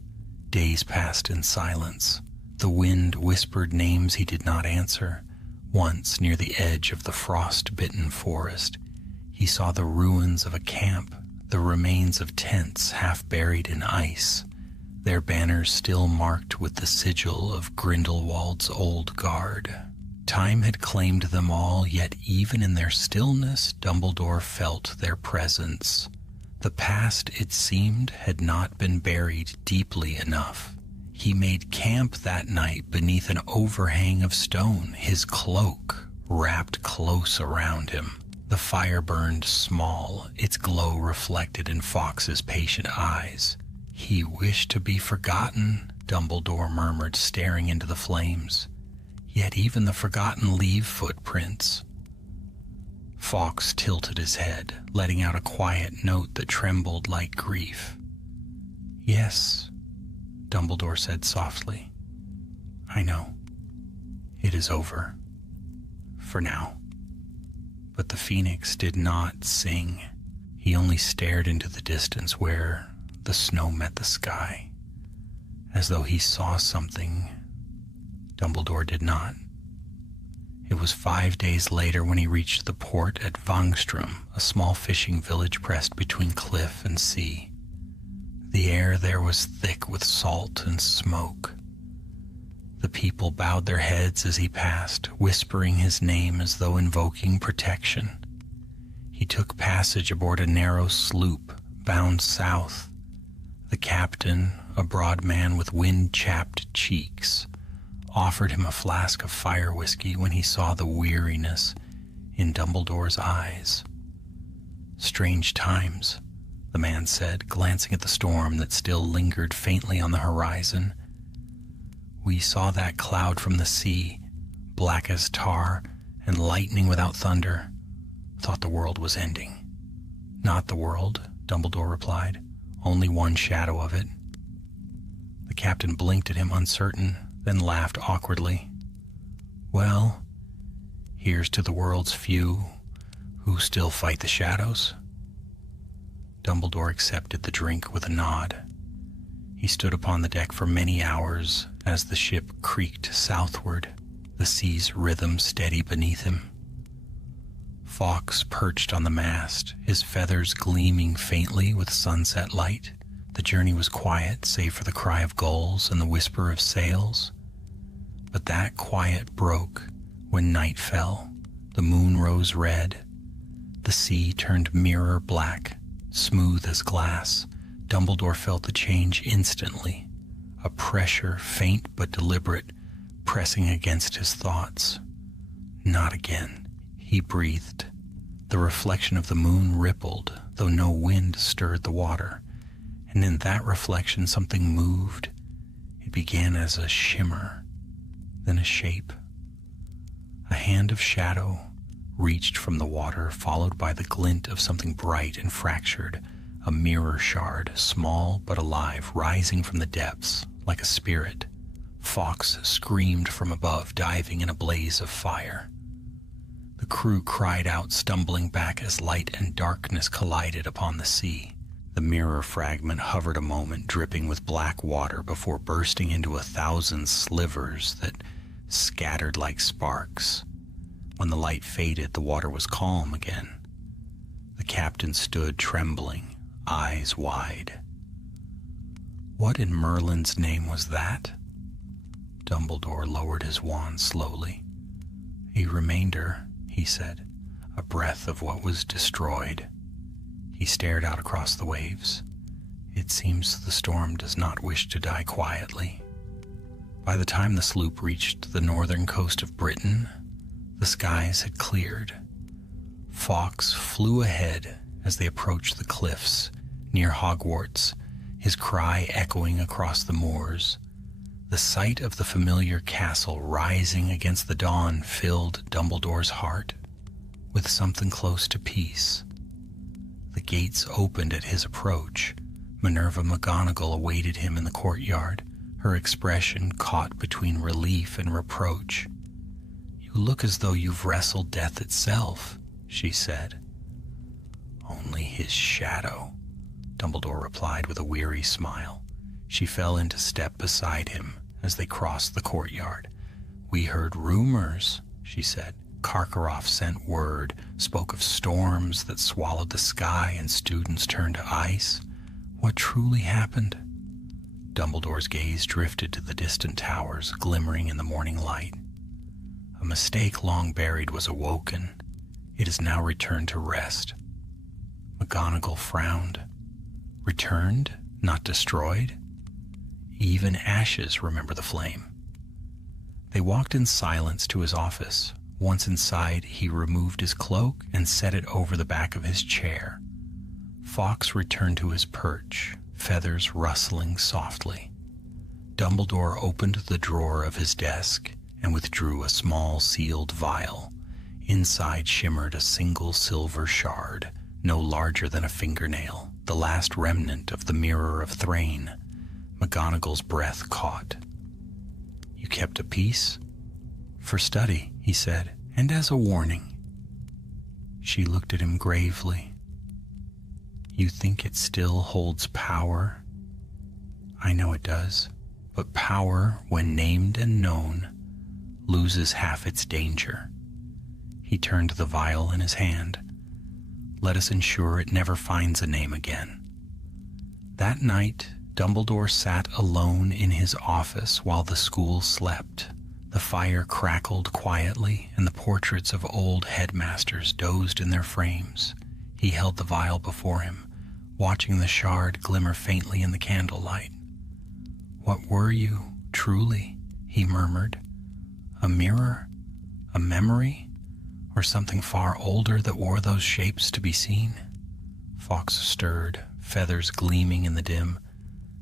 Days passed in silence. The wind whispered names he did not answer. Once, near the edge of the frost-bitten forest, he saw the ruins of a camp, the remains of tents half buried in ice, their banners still marked with the sigil of Grindelwald's old guard. Time had claimed them all, yet even in their stillness, Dumbledore felt their presence. The past, it seemed, had not been buried deeply enough. He made camp that night beneath an overhang of stone, his cloak wrapped close around him. The fire burned small, its glow reflected in Fawkes's patient eyes. "He wished to be forgotten," Dumbledore murmured, staring into the flames. "Yet even the forgotten leave footprints." Fawkes tilted his head, letting out a quiet note that trembled like grief. "Yes," Dumbledore said softly. "I know. It is over. For now." But the phoenix did not sing. He only stared into the distance where the snow met the sky, as though he saw something Dumbledore did not. It was 5 days later when he reached the port at Vangstrom, a small fishing village pressed between cliff and sea. The air there was thick with salt and smoke. The people bowed their heads as he passed, whispering his name as though invoking protection. He took passage aboard a narrow sloop bound south. The captain, a broad man with wind-chapped cheeks, offered him a flask of fire whiskey when he saw the weariness in Dumbledore's eyes. "Strange times," the man said, glancing at the storm that still lingered faintly on the horizon. "We saw that cloud from the sea, black as tar and lightning without thunder. Thought the world was ending." "Not the world," Dumbledore replied. "Only one shadow of it." The captain blinked at him, uncertain, then laughed awkwardly. "Well, here's to the world's few who still fight the shadows." Dumbledore accepted the drink with a nod. He stood upon the deck for many hours as the ship creaked southward, the sea's rhythm steady beneath him. Fawkes perched on the mast, his feathers gleaming faintly with sunset light. The journey was quiet, save for the cry of gulls and the whisper of sails. But that quiet broke when night fell. The moon rose red. The sea turned mirror black, smooth as glass. Dumbledore felt the change instantly, a pressure, faint but deliberate, pressing against his thoughts. Not again, he breathed. The reflection of the moon rippled, though no wind stirred the water, and in that reflection something moved. It began as a shimmer, then a shape. A hand of shadow reached from the water, followed by the glint of something bright and fractured, a mirror shard, small but alive, rising from the depths like a spirit. Fawkes screamed from above, diving in a blaze of fire. The crew cried out, stumbling back as light and darkness collided upon the sea. The mirror fragment hovered a moment, dripping with black water before bursting into 1,000 slivers that scattered like sparks. When the light faded, the water was calm again. The captain stood trembling, eyes wide. What in Merlin's name was that? Dumbledore lowered his wand slowly. A remainder, he said, a breath of what was destroyed. He stared out across the waves. It seems the storm does not wish to die quietly. By the time the sloop reached the northern coast of Britain, the skies had cleared. Fawkes flew ahead as they approached the cliffs near Hogwarts, his cry echoing across the moors. The sight of the familiar castle rising against the dawn filled Dumbledore's heart with something close to peace. The gates opened at his approach. Minerva McGonagall awaited him in the courtyard, her expression caught between relief and reproach. "You look as though you've wrestled death itself," she said. "Only his shadow," Dumbledore replied with a weary smile. She fell into step beside him as they crossed the courtyard. "We heard rumors," she said. "Karkaroff sent word, spoke of storms that swallowed the sky and students turned to ice. What truly happened?" Dumbledore's gaze drifted to the distant towers glimmering in the morning light. "A mistake long buried was awoken. It is now returned to rest." McGonagall frowned. "Returned, not destroyed? Even ashes remember the flame." They walked in silence to his office. Once inside, he removed his cloak and set it over the back of his chair. Fawkes returned to his perch, feathers rustling softly. Dumbledore opened the drawer of his desk and withdrew a small sealed vial. Inside shimmered a single silver shard, no larger than a fingernail, the last remnant of the Mirror of Thrain. McGonagall's breath caught. "You kept a piece?" "For study," he said, "and as a warning." She looked at him gravely. "You think it still holds power?" "I know it does, but power, when named and known, loses half its danger." He turned the vial in his hand. "Let us ensure it never finds a name again." That night, Dumbledore sat alone in his office while the school slept. The fire crackled quietly, and the portraits of old headmasters dozed in their frames. He held the vial before him, watching the shard glimmer faintly in the candlelight. "What were you, truly?" he murmured. "A mirror? A memory? Or something far older that wore those shapes to be seen?" Fawkes stirred, feathers gleaming in the dim.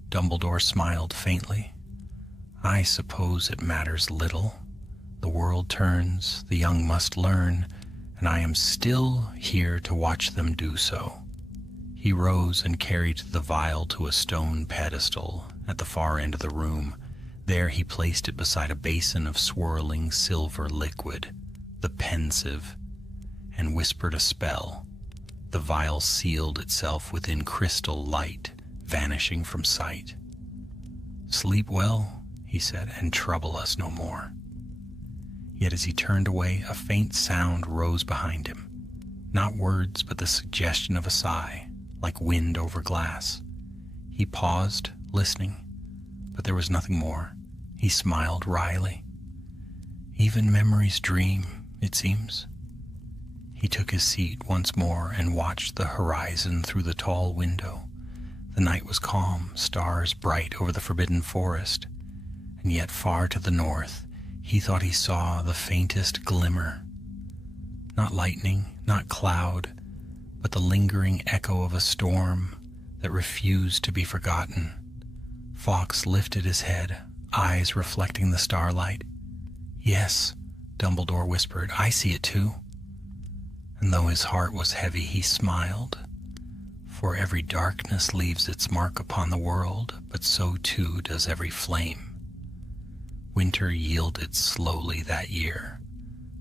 Dumbledore smiled faintly. "I suppose it matters little. The world turns, the young must learn, and I am still here to watch them do so." He rose and carried the vial to a stone pedestal at the far end of the room. There he placed it beside a basin of swirling silver liquid, the pensive, and whispered a spell. The vial sealed itself within crystal light, vanishing from sight. "Sleep well," he said, "and trouble us no more." Yet as he turned away, a faint sound rose behind him. Not words, but the suggestion of a sigh, like wind over glass. He paused, listening, but there was nothing more. He smiled wryly. "Even memories dream, it seems." He took his seat once more and watched the horizon through the tall window. The night was calm, stars bright over the forbidden forest, and yet far to the north he thought he saw the faintest glimmer. Not lightning, not cloud, but the lingering echo of a storm that refused to be forgotten. Fawkes lifted his head, eyes reflecting the starlight. "Yes," Dumbledore whispered, "I see it too." And though his heart was heavy, he smiled. For every darkness leaves its mark upon the world, but so too does every flame. Winter yielded slowly that year.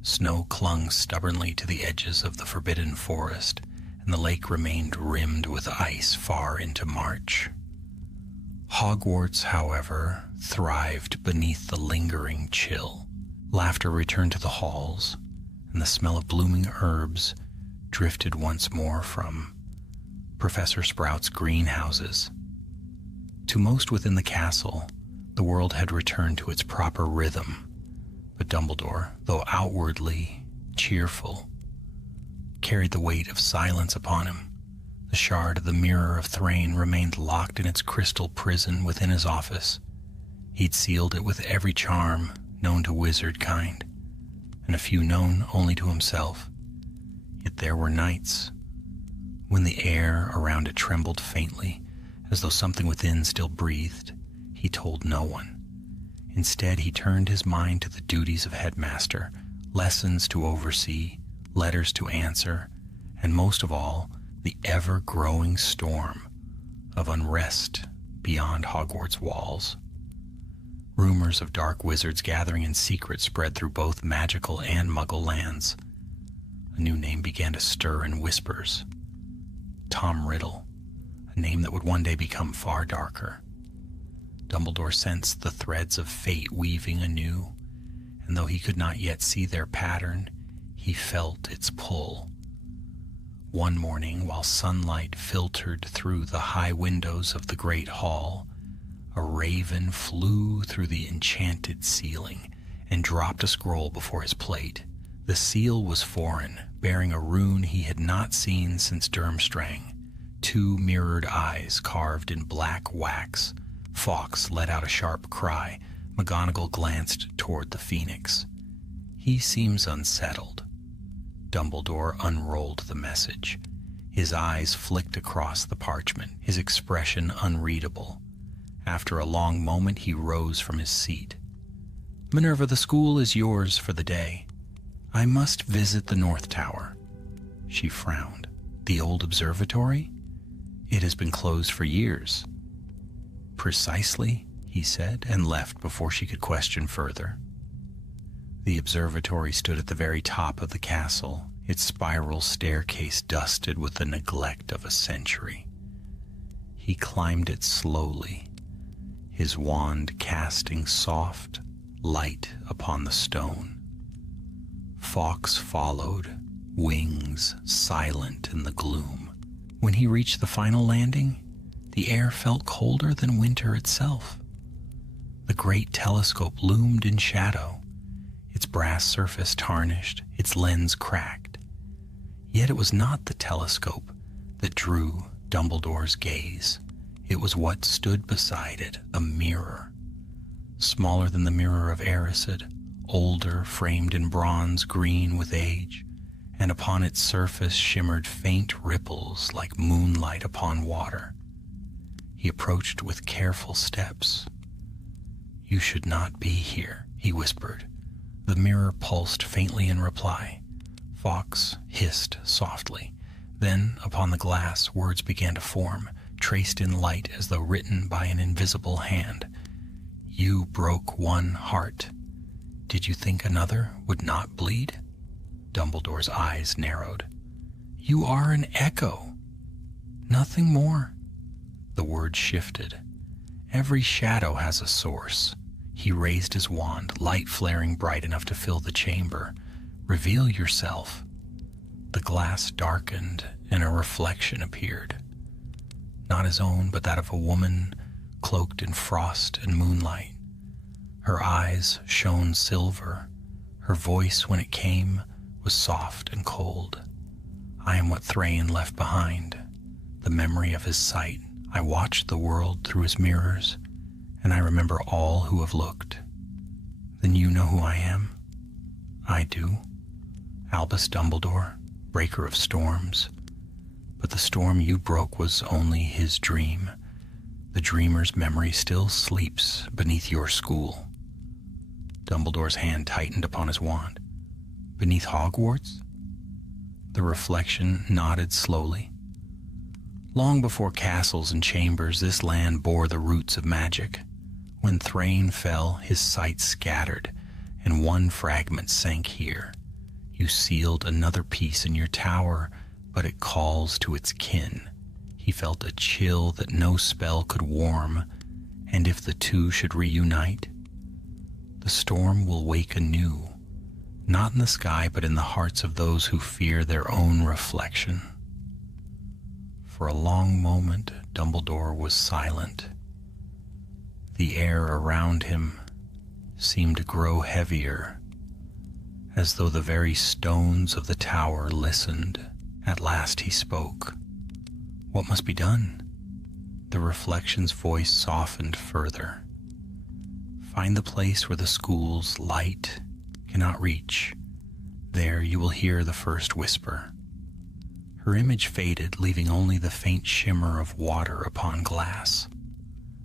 Snow clung stubbornly to the edges of the forbidden forest, and the lake remained rimmed with ice far into March. Hogwarts, however, thrived beneath the lingering chill. Laughter returned to the halls, and the smell of blooming herbs drifted once more from Professor Sprout's greenhouses. To most within the castle, the world had returned to its proper rhythm, but Dumbledore, though outwardly cheerful, carried the weight of silence upon him. The shard of the Mirror of Thrain remained locked in its crystal prison within his office. He'd sealed it with every charm known to wizard kind, and a few known only to himself. Yet there were nights when the air around it trembled faintly, as though something within still breathed. He told no one. Instead, he turned his mind to the duties of headmaster, lessons to oversee, letters to answer, and most of all, the ever-growing storm of unrest beyond Hogwarts walls. Rumors of dark wizards gathering in secret spread through both magical and muggle lands. A new name began to stir in whispers. Tom Riddle, a name that would one day become far darker. Dumbledore sensed the threads of fate weaving anew, and though he could not yet see their pattern, he felt its pull. One morning, while sunlight filtered through the high windows of the great hall, a raven flew through the enchanted ceiling and dropped a scroll before his plate. The seal was foreign, bearing a rune he had not seen since Durmstrang. 2 mirrored eyes carved in black wax. Fawkes let out a sharp cry. McGonagall glanced toward the phoenix. "He seems unsettled." Dumbledore unrolled the message. His eyes flicked across the parchment, his expression unreadable. After a long moment, he rose from his seat. "Minerva, the school is yours for the day. I must visit the North Tower." She frowned. "The old observatory? It has been closed for years." "Precisely," he said, and left before she could question further. The observatory stood at the very top of the castle, its spiral staircase dusted with the neglect of a century. He climbed it slowly, his wand casting soft light upon the stone. Fawkes followed, wings silent in the gloom. When he reached the final landing, the air felt colder than winter itself. The great telescope loomed in shadow, its brass surface tarnished, its lens cracked. Yet it was not the telescope that drew Dumbledore's gaze. It was what stood beside it, a mirror. Smaller than the mirror of Erised, older, framed in bronze green with age, and upon its surface shimmered faint ripples like moonlight upon water. He approached with careful steps. "You should not be here," he whispered. The mirror pulsed faintly in reply. Fawkes hissed softly. Then, upon the glass, words began to form, traced in light as though written by an invisible hand. "You broke one heart. Did you think another would not bleed?" Dumbledore's eyes narrowed. "You are an echo. Nothing more." The words shifted. "Every shadow has a source." He raised his wand, light flaring bright enough to fill the chamber. "Reveal yourself." The glass darkened and a reflection appeared. Not his own, but that of a woman cloaked in frost and moonlight. Her eyes shone silver. Her voice, when it came, was soft and cold. "I am what Thrain left behind, the memory of his sight. I watched the world through his mirrors, and I remember all who have looked." "Then you know who I am?" "I do. Albus Dumbledore, breaker of storms. But the storm you broke was only his dream. The dreamer's memory still sleeps beneath your school." Dumbledore's hand tightened upon his wand. "Beneath Hogwarts?" The reflection nodded slowly. "Long before castles and chambers, this land bore the roots of magic. When Thrain fell, his sight scattered, and one fragment sank here. You sealed another piece in your tower, but it calls to its kin. He felt a chill that no spell could warm, and if the two should reunite, the storm will wake anew, not in the sky, but in the hearts of those who fear their own reflection. For a long moment, Dumbledore was silent. The air around him seemed to grow heavier, as though the very stones of the tower listened. At last he spoke. What must be done? The reflection's voice softened further. Find the place where the school's light cannot reach. There you will hear the first whisper. Her image faded, leaving only the faint shimmer of water upon glass.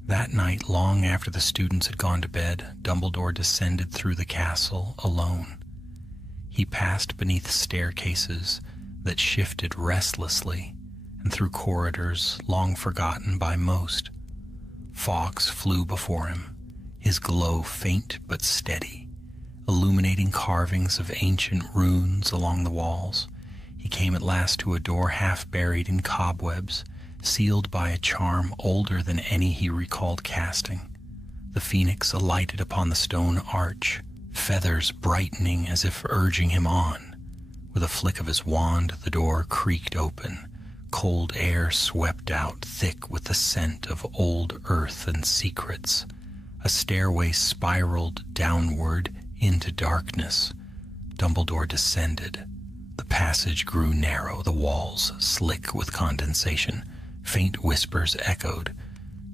That night, long after the students had gone to bed, Dumbledore descended through the castle alone. He passed beneath staircases that shifted restlessly and through corridors long forgotten by most. Fawkes flew before him, his glow faint but steady, illuminating carvings of ancient runes along the walls. He came at last to a door half buried in cobwebs, sealed by a charm older than any he recalled casting. The phoenix alighted upon the stone arch, feathers brightening as if urging him on. With a flick of his wand, the door creaked open. Cold air swept out, thick with the scent of old earth and secrets. A stairway spiraled downward into darkness. Dumbledore descended. The passage grew narrow, the walls slick with condensation. Faint whispers echoed,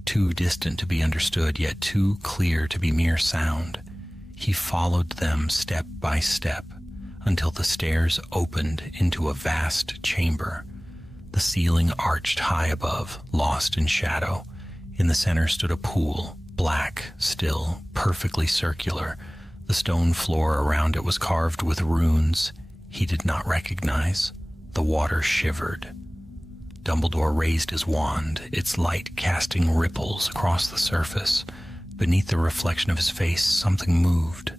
too distant to be understood, yet too clear to be mere sound. He followed them step by step until the stairs opened into a vast chamber. The ceiling arched high above, lost in shadow. In the center stood a pool, black, still, perfectly circular. The stone floor around it was carved with runes he did not recognize. The water shivered. Dumbledore raised his wand, its light casting ripples across the surface. Beneath the reflection of his face, something moved.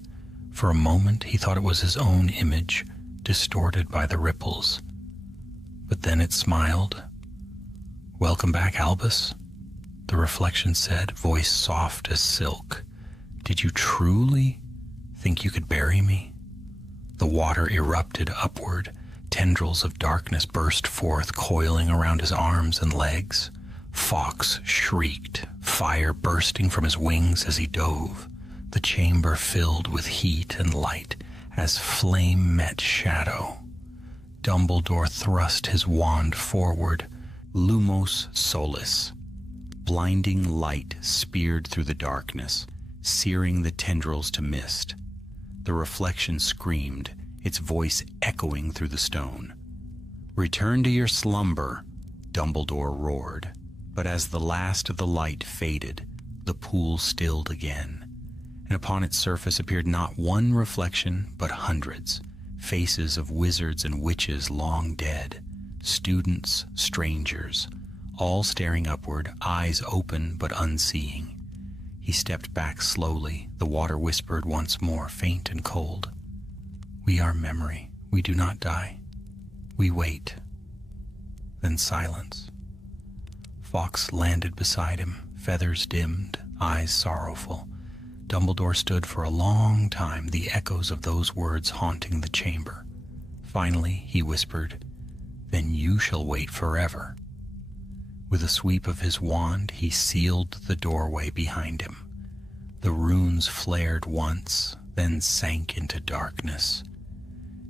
For a moment, he thought it was his own image, distorted by the ripples. But then it smiled. "Welcome back, Albus," the reflection said, voice soft as silk. "Did you truly think you could bury me?" The water erupted upward. Tendrils of darkness burst forth, coiling around his arms and legs. Fawkes shrieked, fire bursting from his wings as he dove. The chamber filled with heat and light as flame met shadow. Dumbledore thrust his wand forward. Lumos Solis. Blinding light speared through the darkness, searing the tendrils to mist. The reflection screamed, its voice echoing through the stone. "Return to your slumber," Dumbledore roared. But as the last of the light faded, the pool stilled again, and upon its surface appeared not one reflection, but hundreds, faces of wizards and witches long dead, students, strangers, all staring upward, eyes open but unseeing. He stepped back slowly. The water whispered once more, faint and cold. "We are memory. We do not die. We wait." Then silence. Fawkes landed beside him, feathers dimmed, eyes sorrowful. Dumbledore stood for a long time, the echoes of those words haunting the chamber. Finally, he whispered, "Then you shall wait forever." With a sweep of his wand, he sealed the doorway behind him. The runes flared once, then sank into darkness.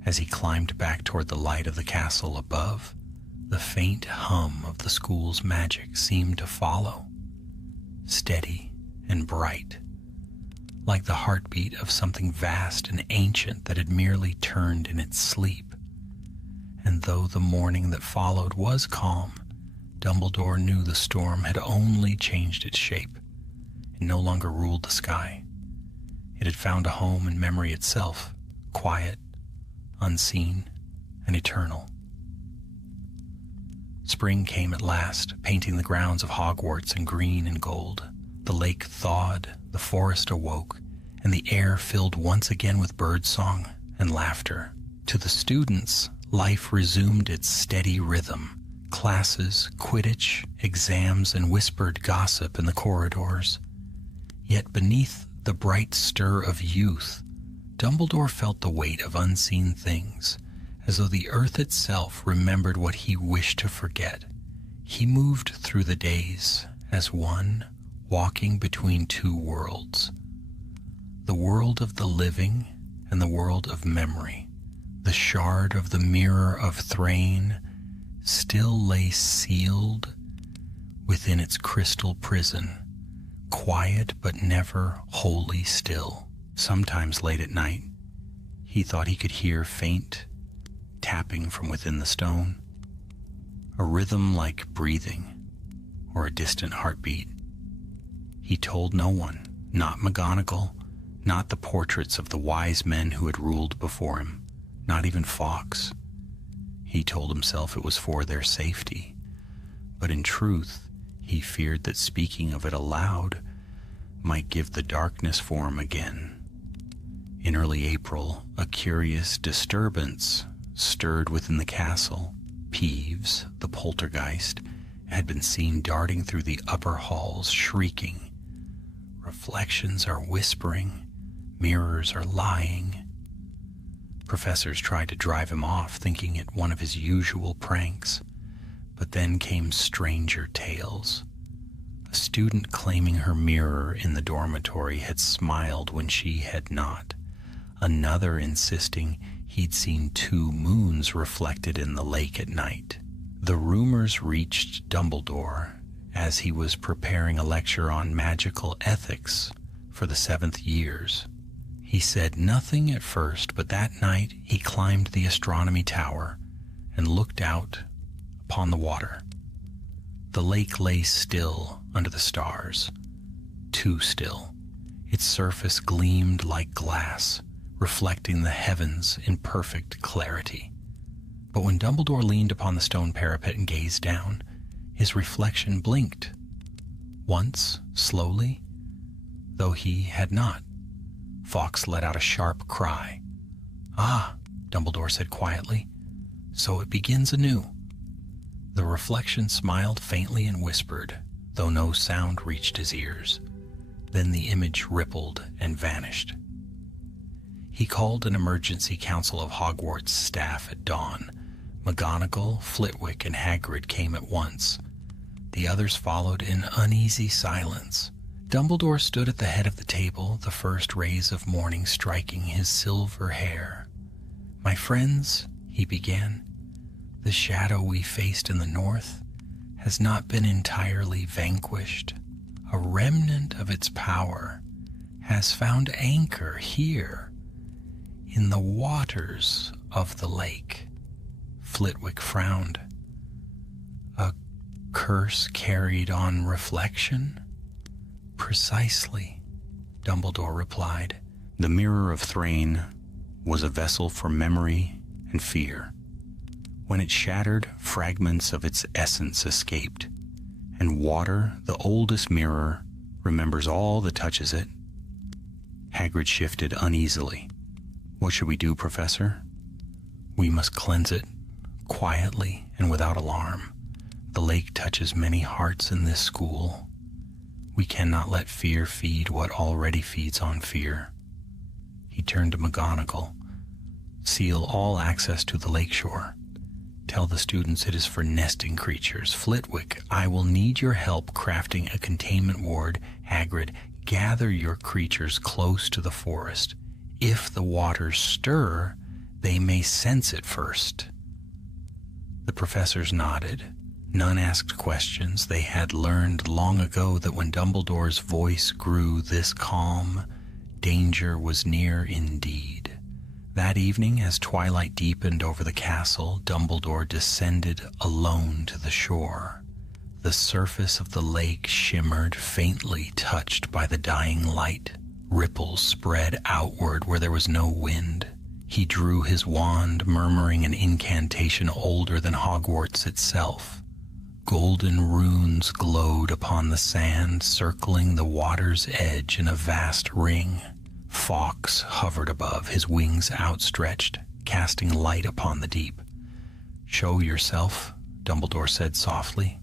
As he climbed back toward the light of the castle above, the faint hum of the school's magic seemed to follow, steady and bright, like the heartbeat of something vast and ancient that had merely turned in its sleep. And though the morning that followed was calm, Dumbledore knew the storm had only changed its shape. It no longer ruled the sky. It had found a home in memory itself, quiet, unseen, and eternal. Spring came at last, painting the grounds of Hogwarts in green and gold. The lake thawed, the forest awoke, and the air filled once again with birdsong and laughter. To the students, Life resumed its steady rhythm. Classes, Quidditch, exams, and whispered gossip in the corridors. Yet beneath the bright stir of youth, Dumbledore felt the weight of unseen things, as though the earth itself remembered what he wished to forget. He moved through the days as one walking between two worlds, the world of the living and the world of memory. The shard of the mirror of Thrain still lay sealed within its crystal prison, quiet but never wholly still. Sometimes late at night, he thought he could hear faint tapping from within the stone, a rhythm like breathing or a distant heartbeat. He told no one, not McGonagall, not the portraits of the wise men who had ruled before him, not even Fawkes. He told himself it was for their safety, but in truth, he feared that speaking of it aloud might give the darkness form again. In early April, a curious disturbance stirred within the castle. Peeves, the poltergeist, had been seen darting through the upper halls, shrieking. Reflections are whispering, mirrors are lying. Professors tried to drive him off, thinking it one of his usual pranks, but then came stranger tales. A student claiming her mirror in the dormitory had smiled when she had not. Another insisting he'd seen 2 moons reflected in the lake at night. The rumors reached Dumbledore as he was preparing a lecture on magical ethics for the 7th years. He said nothing at first, but that night he climbed the astronomy tower and looked out upon the water. The lake lay still under the stars, too still. Its surface gleamed like glass, reflecting the heavens in perfect clarity. But when Dumbledore leaned upon the stone parapet and gazed down, his reflection blinked. Once, slowly, though he had not. Fawkes let out a sharp cry. "Ah," Dumbledore said quietly, "so it begins anew." The reflection smiled faintly and whispered, though no sound reached his ears. Then the image rippled and vanished. He called an emergency council of Hogwarts staff at dawn. McGonagall, Flitwick, and Hagrid came at once. The others followed in uneasy silence. Dumbledore stood at the head of the table, the first rays of morning striking his silver hair. "My friends," he began, "the shadow we faced in the north has not been entirely vanquished. A remnant of its power has found anchor here in the waters of the lake." Flitwick frowned. "A curse carried on reflection?" "Precisely," Dumbledore replied. The mirror of Thrain was a vessel for memory and fear. When it shattered, fragments of its essence escaped, and water, the oldest mirror, remembers all that touches it. Hagrid shifted uneasily. "What should we do, Professor?" "We must cleanse it, quietly and without alarm. The lake touches many hearts in this school. We cannot let fear feed what already feeds on fear." He turned to McGonagall. "Seal all access to the lakeshore. Tell the students it is for nesting creatures. Flitwick, I will need your help crafting a containment ward. Hagrid, gather your creatures close to the forest. If the waters stir, they may sense it first." The professors nodded. None asked questions. They had learned long ago that when Dumbledore's voice grew this calm, danger was near indeed. That evening, as twilight deepened over the castle, Dumbledore descended alone to the shore. The surface of the lake shimmered, faintly touched by the dying light. Ripples spread outward where there was no wind. He drew his wand, murmuring an incantation older than Hogwarts itself. Golden runes glowed upon the sand, circling the water's edge in a vast ring. Fawkes hovered above, his wings outstretched, casting light upon the deep. "Show yourself," Dumbledore said softly.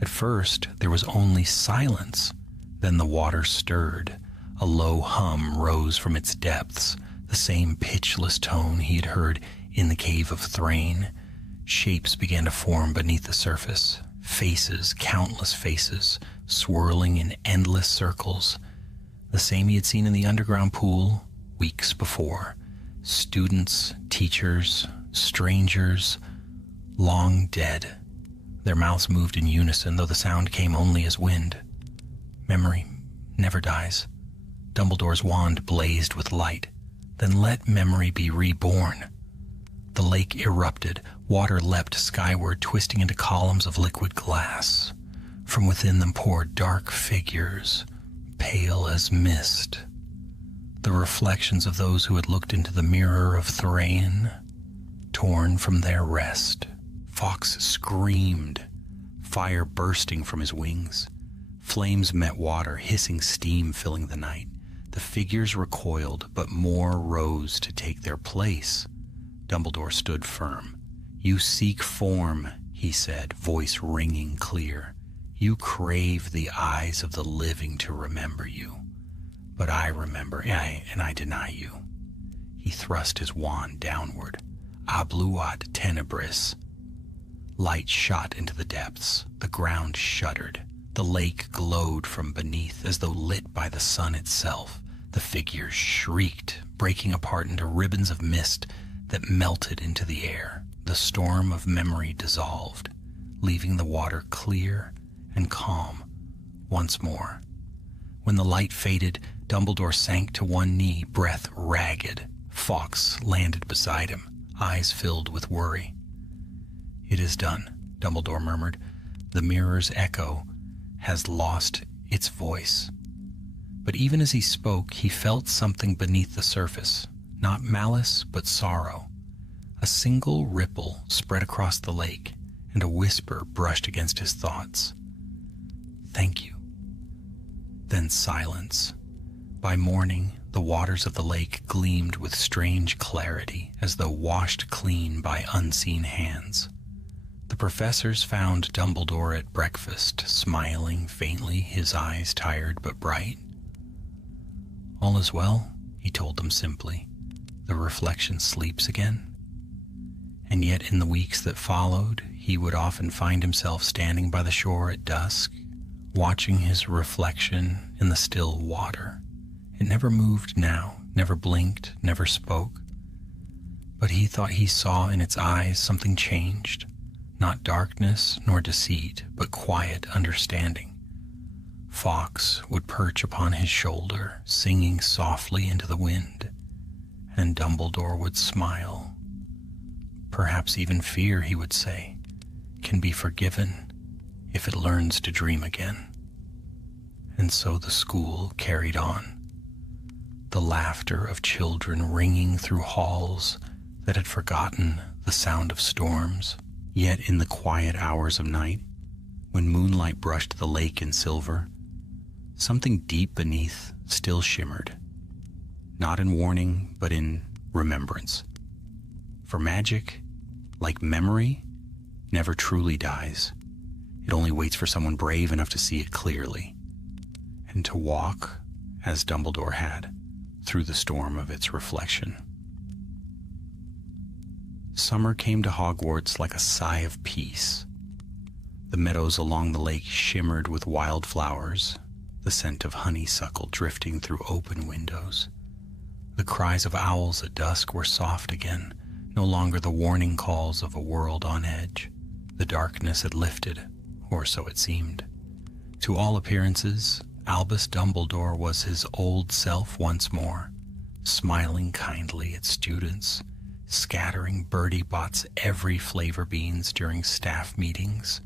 At first, there was only silence. Then the water stirred. A low hum rose from its depths, the same pitchless tone he had heard in the cave of Thrain. Shapes began to form beneath the surface. Faces, countless faces, swirling in endless circles. The same he had seen in the underground pool weeks before. Students, teachers, strangers, long dead. Their mouths moved in unison, though the sound came only as wind. Memory never dies. Dumbledore's wand blazed with light. Then let memory be reborn. The lake erupted. Water leapt skyward, twisting into columns of liquid glass. From within them poured dark figures, pale as mist. The reflections of those who had looked into the mirror of Thrain, torn from their rest. Fawkes screamed, fire bursting from his wings. Flames met water, hissing steam filling the night. The figures recoiled, but more rose to take their place. Dumbledore stood firm. "You seek form," he said, voice ringing clear. "You crave the eyes of the living to remember you. But I remember, and I deny you." He thrust his wand downward. "Abluat tenebris." Light shot into the depths. The ground shuddered. The lake glowed from beneath as though lit by the sun itself. The figures shrieked, breaking apart into ribbons of mist that melted into the air. The storm of memory dissolved, leaving the water clear and calm once more. When the light faded, Dumbledore sank to one knee, breath ragged. Fawkes landed beside him, eyes filled with worry. "It is done," Dumbledore murmured. "The mirror's echo has lost its voice." But even as he spoke, he felt something beneath the surface, not malice, but sorrow. A single ripple spread across the lake, and a whisper brushed against his thoughts. "Thank you." Then silence. By morning, the waters of the lake gleamed with strange clarity, as though washed clean by unseen hands. The professors found Dumbledore at breakfast, smiling faintly, his eyes tired but bright. "All is well," he told them simply. "The reflection sleeps again." And yet in the weeks that followed, he would often find himself standing by the shore at dusk, watching his reflection in the still water. It never moved now, never blinked, never spoke. But he thought he saw in its eyes something changed, not darkness nor deceit, but quiet understanding. Fawkes would perch upon his shoulder, singing softly into the wind, and Dumbledore would smile. Perhaps even fear, he would say, can be forgiven if it learns to dream again. And so the school carried on, the laughter of children ringing through halls that had forgotten the sound of storms. Yet in the quiet hours of night, when moonlight brushed the lake in silver, something deep beneath still shimmered, not in warning, but in remembrance. For magic, like memory, never truly dies. It only waits for someone brave enough to see it clearly, and to walk, as Dumbledore had, through the storm of its reflection. Summer came to Hogwarts like a sigh of peace. The meadows along the lake shimmered with wildflowers, the scent of honeysuckle drifting through open windows. The cries of owls at dusk were soft again, no longer the warning calls of a world on edge. The darkness had lifted, or so it seemed. To all appearances, Albus Dumbledore was his old self once more, smiling kindly at students, scattering Bertie Bott's every flavor beans during staff meetings,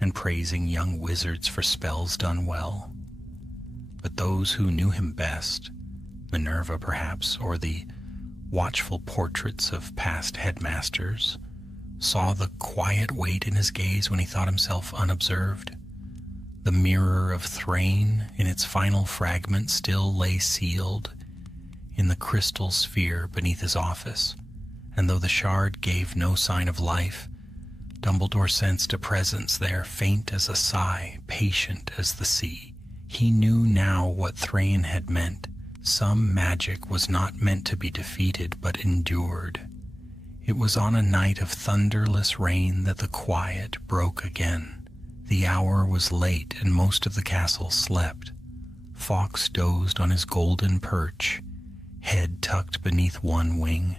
and praising young wizards for spells done well. But those who knew him best, Minerva perhaps, or the watchful portraits of past headmasters, saw the quiet weight in his gaze when he thought himself unobserved. The mirror of Thrain, in its final fragment, still lay sealed in the crystal sphere beneath his office, and though the shard gave no sign of life, Dumbledore sensed a presence there, faint as a sigh, patient as the sea. He knew now what Thrain had meant. Some magic was not meant to be defeated, but endured. It was on a night of thunderless rain that the quiet broke again. The hour was late, and most of the castle slept. Fawkes dozed on his golden perch, head tucked beneath one wing.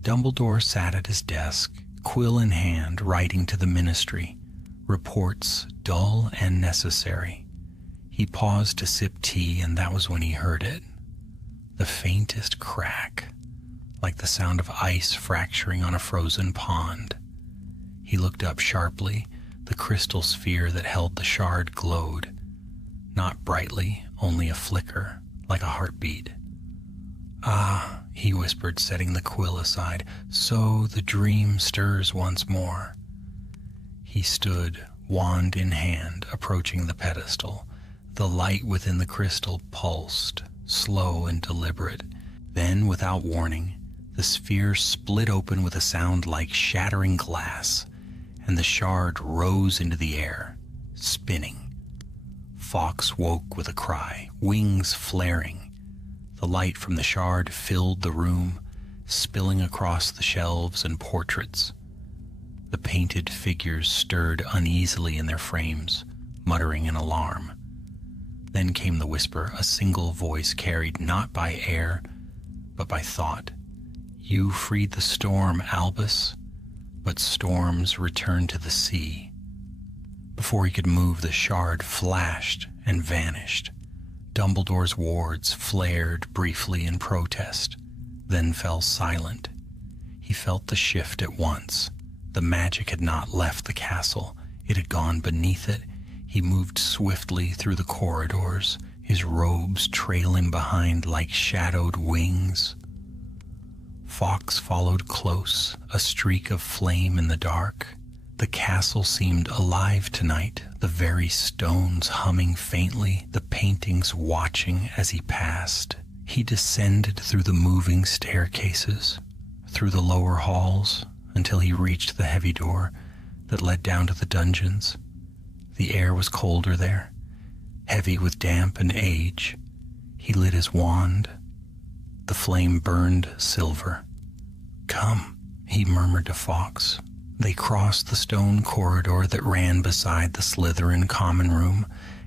Dumbledore sat at his desk, quill in hand, writing to the ministry, reports dull and necessary. He paused to sip tea, and that was when he heard it. The faintest crack, like the sound of ice fracturing on a frozen pond. He looked up sharply. The crystal sphere that held the shard glowed, not brightly, only a flicker, like a heartbeat. "Ah," he whispered, setting the quill aside, "so the dream stirs once more." He stood, wand in hand, approaching the pedestal. The light within the crystal pulsed, slow and deliberate. Then, without warning, the sphere split open with a sound like shattering glass, and the shard rose into the air, spinning. Fawkes woke with a cry, wings flaring. The light from the shard filled the room, spilling across the shelves and portraits. The painted figures stirred uneasily in their frames, muttering in alarm. Then came the whisper, a single voice carried not by air, but by thought. "You freed the storm, Albus, but storms return to the sea." Before he could move, the shard flashed and vanished. Dumbledore's wards flared briefly in protest, then fell silent. He felt the shift at once. The magic had not left the castle. It had gone beneath it. He moved swiftly through the corridors, his robes trailing behind like shadowed wings. Fawkes followed close, a streak of flame in the dark. The castle seemed alive tonight, the very stones humming faintly, the paintings watching as he passed. He descended through the moving staircases, through the lower halls, until he reached the heavy door that led down to the dungeons. The air was colder there, heavy with damp and age. He lit his wand. The flame burned silver. "Come," he murmured to Fawkes. They crossed the stone corridor that ran beside the Slytherin common room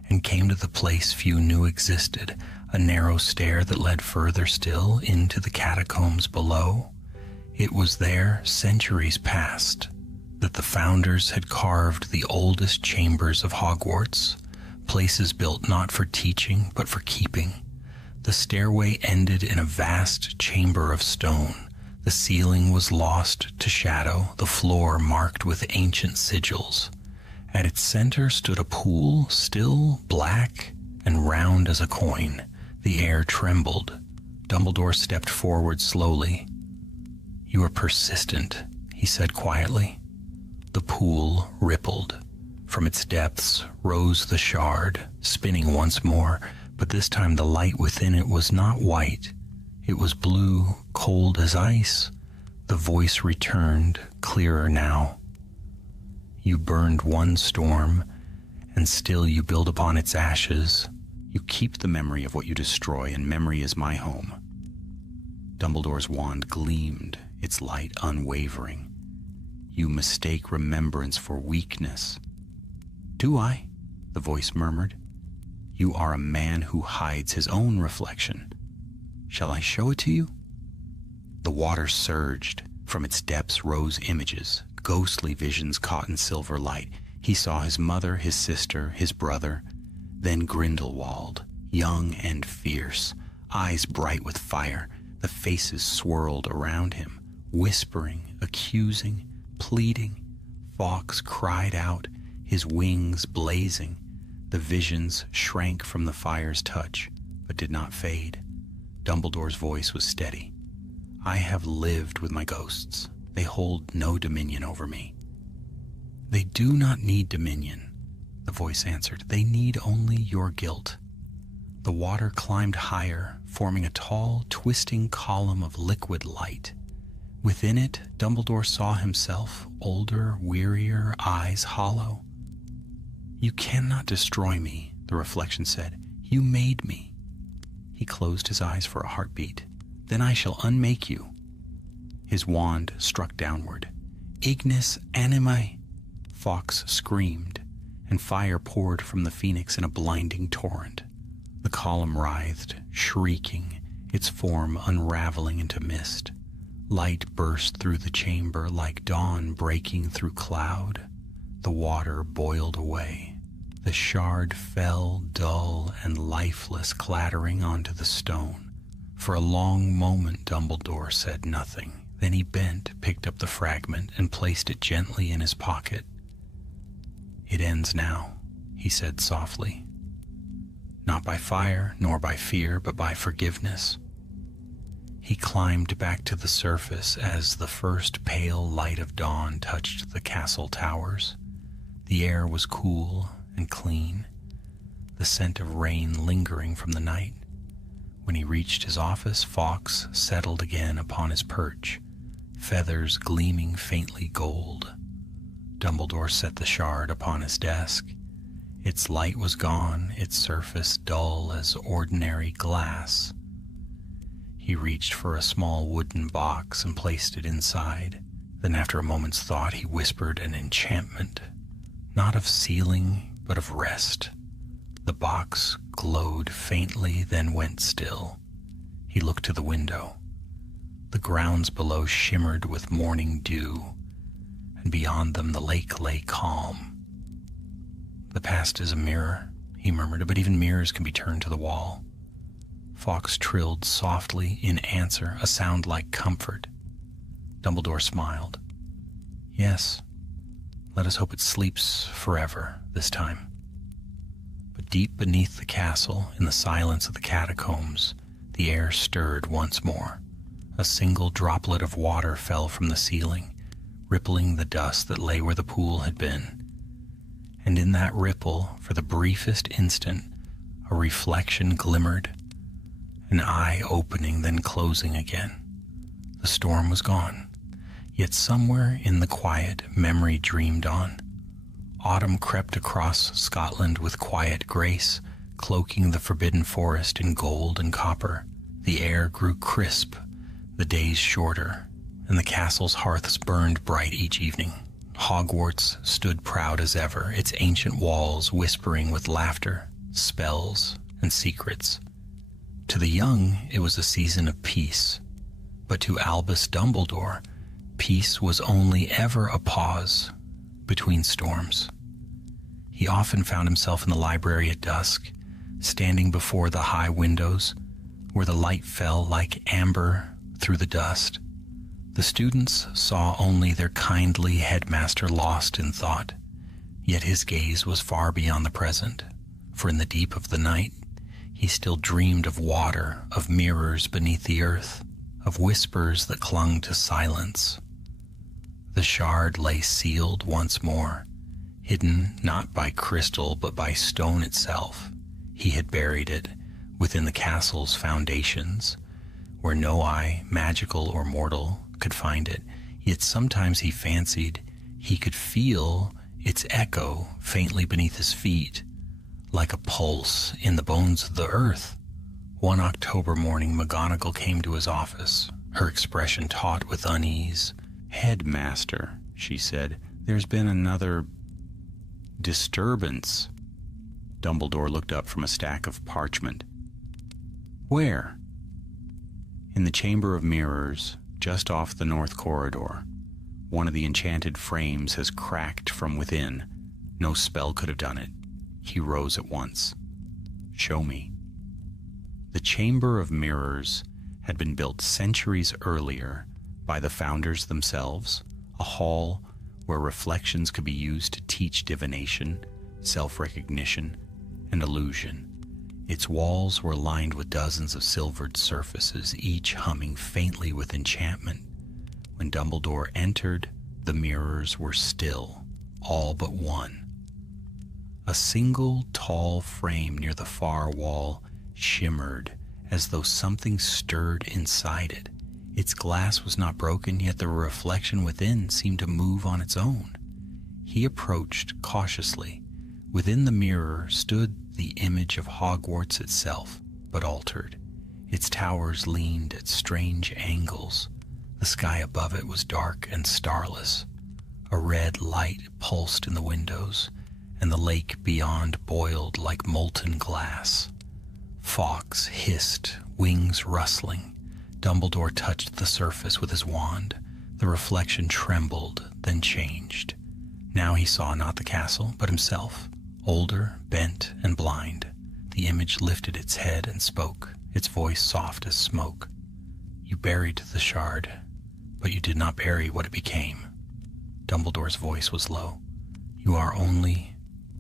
and came to the place few knew existed, a narrow stair that led further still into the catacombs below. It was there, centuries past, that the founders had carved the oldest chambers of Hogwarts, places built not for teaching but for keeping. The stairway ended in a vast chamber of stone. The ceiling was lost to shadow, the floor marked with ancient sigils. At its center stood a pool, still black and round as a coin. The air trembled. Dumbledore stepped forward slowly. "You are persistent," he said quietly. The pool rippled. From its depths rose the shard, spinning once more, but this time the light within it was not white. It was blue, cold as ice. The voice returned, clearer now. "You burned one storm, and still you build upon its ashes. You keep the memory of what you destroy, and memory is my home." Dumbledore's wand gleamed, its light unwavering. "You mistake remembrance for weakness." "Do I?" the voice murmured. "You are a man who hides his own reflection. Shall I show it to you?" The water surged. From its depths rose images, ghostly visions caught in silver light. He saw his mother, his sister, his brother, then Grindelwald, young and fierce, eyes bright with fire. The faces swirled around him, whispering, accusing, pleading. Fawkes cried out, his wings blazing. The visions shrank from the fire's touch, but did not fade. Dumbledore's voice was steady. "I have lived with my ghosts. They hold no dominion over me." "They do not need dominion," the voice answered. "They need only your guilt." The water climbed higher, forming a tall, twisting column of liquid light. Within it, Dumbledore saw himself, older, wearier, eyes hollow. "You cannot destroy me," the reflection said. "You made me." He closed his eyes for a heartbeat. "Then I shall unmake you." His wand struck downward. "Ignis animae!" Fawkes screamed, and fire poured from the phoenix in a blinding torrent. The column writhed, shrieking, its form unraveling into mist. Light burst through the chamber like dawn breaking through cloud. The water boiled away. The shard fell dull and lifeless, clattering onto the stone. For a long moment Dumbledore said nothing. Then he bent, picked up the fragment, and placed it gently in his pocket. "It ends now," he said softly. "Not by fire, nor by fear, but by forgiveness." He climbed back to the surface as the first pale light of dawn touched the castle towers. The air was cool and clean, the scent of rain lingering from the night. When he reached his office, Fawkes settled again upon his perch, feathers gleaming faintly gold. Dumbledore set the shard upon his desk. Its light was gone, its surface dull as ordinary glass. He reached for a small wooden box and placed it inside. Then, after a moment's thought, he whispered an enchantment, not of sealing, but of rest. The box glowed faintly, then went still. He looked to the window. The grounds below shimmered with morning dew, and beyond them the lake lay calm. "The past is a mirror," he murmured, "but even mirrors can be turned to the wall." Fawkes trilled softly in answer, a sound like comfort. Dumbledore smiled. "Yes, let us hope it sleeps forever this time." But deep beneath the castle, in the silence of the catacombs, the air stirred once more. A single droplet of water fell from the ceiling, rippling the dust that lay where the pool had been. And in that ripple, for the briefest instant, a reflection glimmered, an eye opening, then closing again. The storm was gone, yet somewhere in the quiet, memory dreamed on. Autumn crept across Scotland with quiet grace, cloaking the forbidden forest in gold and copper. The air grew crisp, the days shorter, and the castle's hearths burned bright each evening. Hogwarts stood proud as ever, its ancient walls whispering with laughter, spells, and secrets. To the young, it was a season of peace, but to Albus Dumbledore, peace was only ever a pause between storms. He often found himself in the library at dusk, standing before the high windows, where the light fell like amber through the dust. The students saw only their kindly headmaster lost in thought, yet his gaze was far beyond the present, for in the deep of the night, he still dreamed of water, of mirrors beneath the earth, of whispers that clung to silence. The shard lay sealed once more, hidden not by crystal but by stone itself. He had buried it within the castle's foundations, where no eye, magical or mortal, could find it. Yet sometimes he fancied he could feel its echo faintly beneath his feet, like a pulse in the bones of the earth. One October morning, McGonagall came to his office, her expression taut with unease. "Headmaster," she said, "there's been another disturbance." Dumbledore looked up from a stack of parchment. "Where?" "In the Chamber of Mirrors, just off the north corridor. One of the enchanted frames has cracked from within. No spell could have done it." He rose at once. "Show me." The Chamber of Mirrors had been built centuries earlier by the founders themselves, a hall where reflections could be used to teach divination, self-recognition, and illusion. Its walls were lined with dozens of silvered surfaces, each humming faintly with enchantment. When Dumbledore entered, the mirrors were still, all but one. A single tall frame near the far wall shimmered as though something stirred inside it. Its glass was not broken, yet the reflection within seemed to move on its own. He approached cautiously. Within the mirror stood the image of Hogwarts itself, but altered. Its towers leaned at strange angles. The sky above it was dark and starless. A red light pulsed in the windows, and the lake beyond boiled like molten glass. Fawkes hissed, wings rustling. Dumbledore touched the surface with his wand. The reflection trembled, then changed. Now he saw not the castle, but himself, older, bent, and blind. The image lifted its head and spoke, its voice soft as smoke. "You buried the shard, but you did not bury what it became." Dumbledore's voice was low. "You are only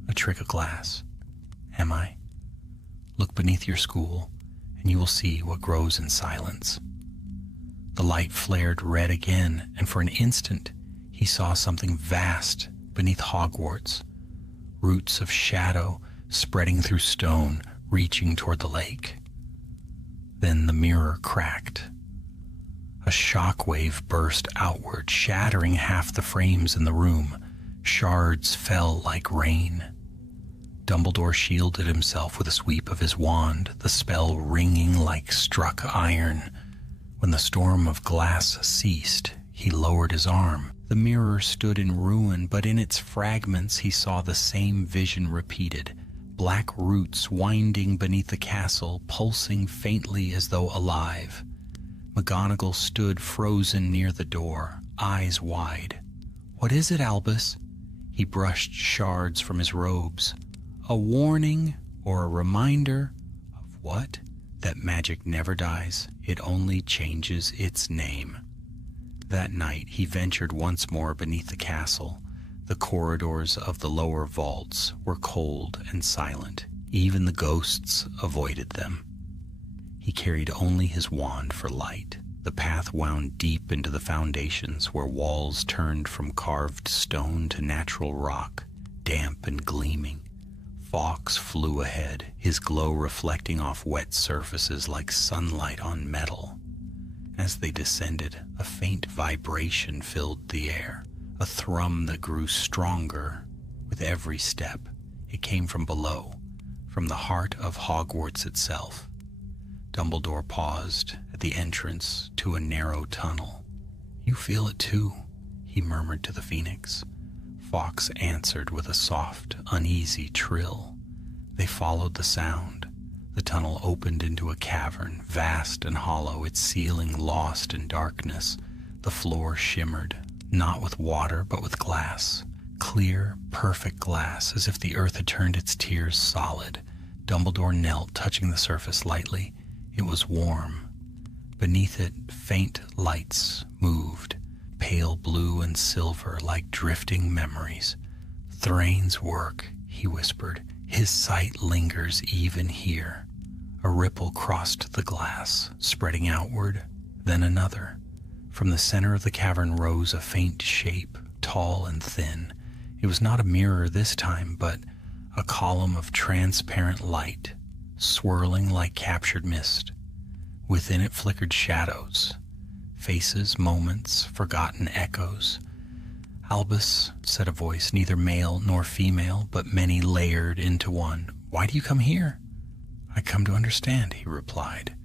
a trick of glass. Am I? Look beneath your school, and you will see what grows in silence." The light flared red again, and for an instant he saw something vast beneath Hogwarts. Roots of shadow spreading through stone, reaching toward the lake. Then the mirror cracked. A shockwave burst outward, shattering half the frames in the room. Shards fell like rain. Dumbledore shielded himself with a sweep of his wand, the spell ringing like struck iron. When the storm of glass ceased, he lowered his arm. The mirror stood in ruin, but in its fragments he saw the same vision repeated. Black roots winding beneath the castle, pulsing faintly as though alive. McGonagall stood frozen near the door, eyes wide. "What is it, Albus?" He brushed shards from his robes. "A warning or a reminder of what? That magic never dies, it only changes its name." That night he ventured once more beneath the castle. The corridors of the lower vaults were cold and silent. Even the ghosts avoided them. He carried only his wand for light. The path wound deep into the foundations, where walls turned from carved stone to natural rock, damp and gleaming. Fawkes flew ahead, his glow reflecting off wet surfaces like sunlight on metal. As they descended, a faint vibration filled the air, a thrum that grew stronger with every step. It came from below, from the heart of Hogwarts itself. Dumbledore paused at the entrance to a narrow tunnel. "You feel it too," he murmured to the Phoenix. Fawkes answered with a soft, uneasy trill. They followed the sound. The tunnel opened into a cavern, vast and hollow, its ceiling lost in darkness. The floor shimmered, not with water, but with glass. Clear, perfect glass, as if the earth had turned its tears solid. Dumbledore knelt, touching the surface lightly. It was warm. Beneath it, faint lights moved, pale blue and silver like drifting memories. "Thrain's work," he whispered. "His sight lingers even here." A ripple crossed the glass, spreading outward, then another. From the center of the cavern rose a faint shape, tall and thin. It was not a mirror this time, but a column of transparent light, swirling like captured mist. Within it flickered shadows, faces, moments, forgotten echoes. "Albus," said a voice, neither male nor female, but many layered into one. "Why do you come here?" "I come to understand," he replied.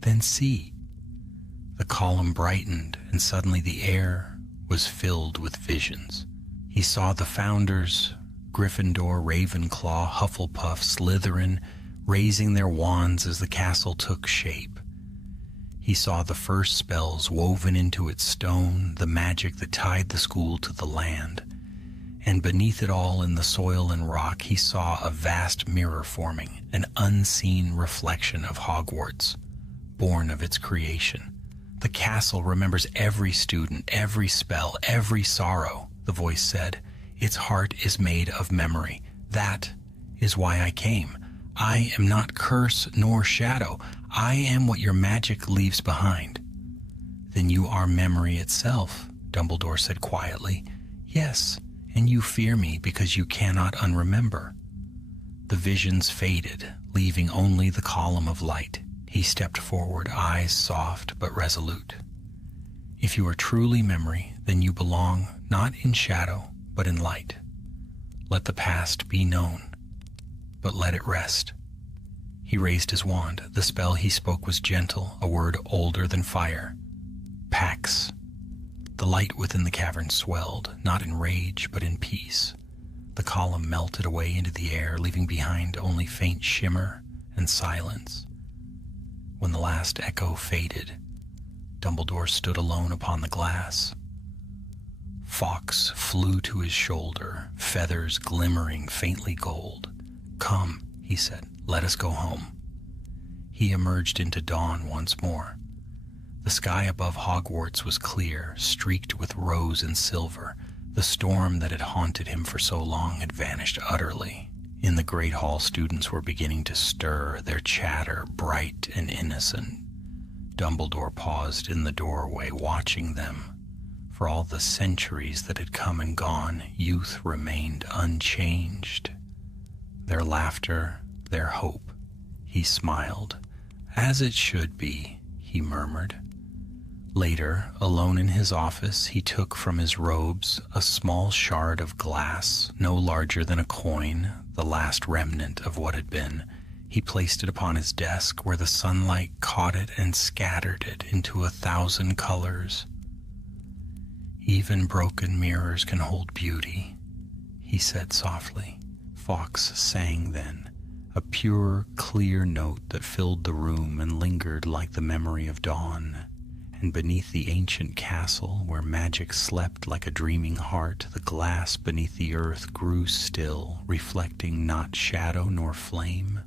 "Then see." The column brightened, and suddenly the air was filled with visions. He saw the founders, Gryffindor, Ravenclaw, Hufflepuff, Slytherin, raising their wands as the castle took shape. He saw the first spells woven into its stone, the magic that tied the school to the land. And beneath it all, in the soil and rock, he saw a vast mirror forming, an unseen reflection of Hogwarts, born of its creation. "The castle remembers every student, every spell, every sorrow," the voice said. "Its heart is made of memory. That is why I came. I am not curse nor shadow. I am what your magic leaves behind." "Then you are memory itself," Dumbledore said quietly. "Yes, and you fear me because you cannot unremember." The visions faded, leaving only the column of light. He stepped forward, eyes soft but resolute. If you are truly memory, then you belong not in shadow, but in light. Let the past be known, but let it rest. He raised his wand. The spell he spoke was gentle, a word older than fire. Pax. The light within the cavern swelled, not in rage, but in peace. The column melted away into the air, leaving behind only faint shimmer and silence. When the last echo faded, Dumbledore stood alone upon the glass. Fawkes flew to his shoulder, feathers glimmering faintly gold. "Come," he said, "let us go home." He emerged into dawn once more. The sky above Hogwarts was clear, streaked with rose and silver. The storm that had haunted him for so long had vanished utterly. In the great hall, students were beginning to stir, their chatter bright and innocent. Dumbledore paused in the doorway, watching them. For all the centuries that had come and gone, youth remained unchanged. Their laughter, their hope. He smiled. "As it should be," he murmured. Later, alone in his office, he took from his robes a small shard of glass, no larger than a coin, the last remnant of what had been. He placed it upon his desk, where the sunlight caught it and scattered it into 1,000 colors. "Even broken mirrors can hold beauty," he said softly. Fawkes sang then, a pure, clear note that filled the room and lingered like the memory of dawn. And beneath the ancient castle, where magic slept like a dreaming heart, the glass beneath the earth grew still, reflecting not shadow nor flame,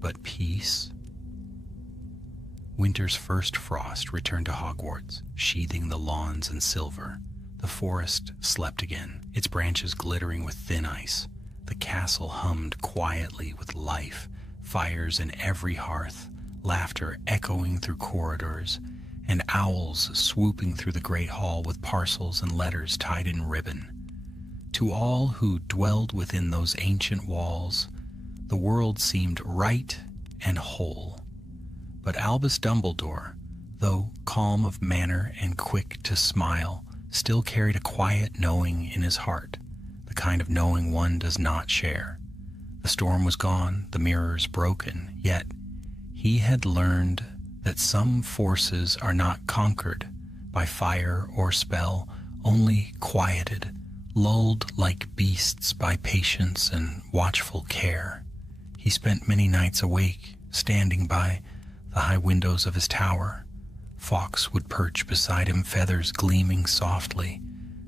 but peace. Winter's first frost returned to Hogwarts, sheathing the lawns in silver. The forest slept again, its branches glittering with thin ice. The castle hummed quietly with life, fires in every hearth, laughter echoing through corridors, and owls swooping through the great hall with parcels and letters tied in ribbon. To all who dwelled within those ancient walls, the world seemed right and whole. But Albus Dumbledore, though calm of manner and quick to smile, still carried a quiet knowing in his heart, the kind of knowing one does not share. The storm was gone, the mirrors broken, yet he had learned that some forces are not conquered by fire or spell, only quieted, lulled like beasts by patience and watchful care. He spent many nights awake, standing by the high windows of his tower. Fawkes would perch beside him, feathers gleaming softly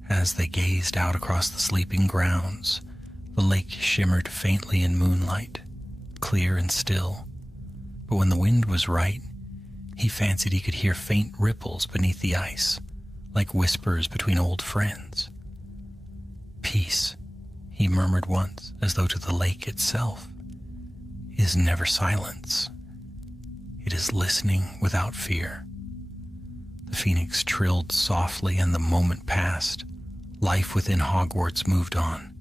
as they gazed out across the sleeping grounds. The lake shimmered faintly in moonlight, clear and still. But when the wind was right, he fancied he could hear faint ripples beneath the ice, like whispers between old friends. "Peace," he murmured once, as though to the lake itself, "is never silence. It is listening without fear." The phoenix trilled softly, and the moment passed. Life within Hogwarts moved on.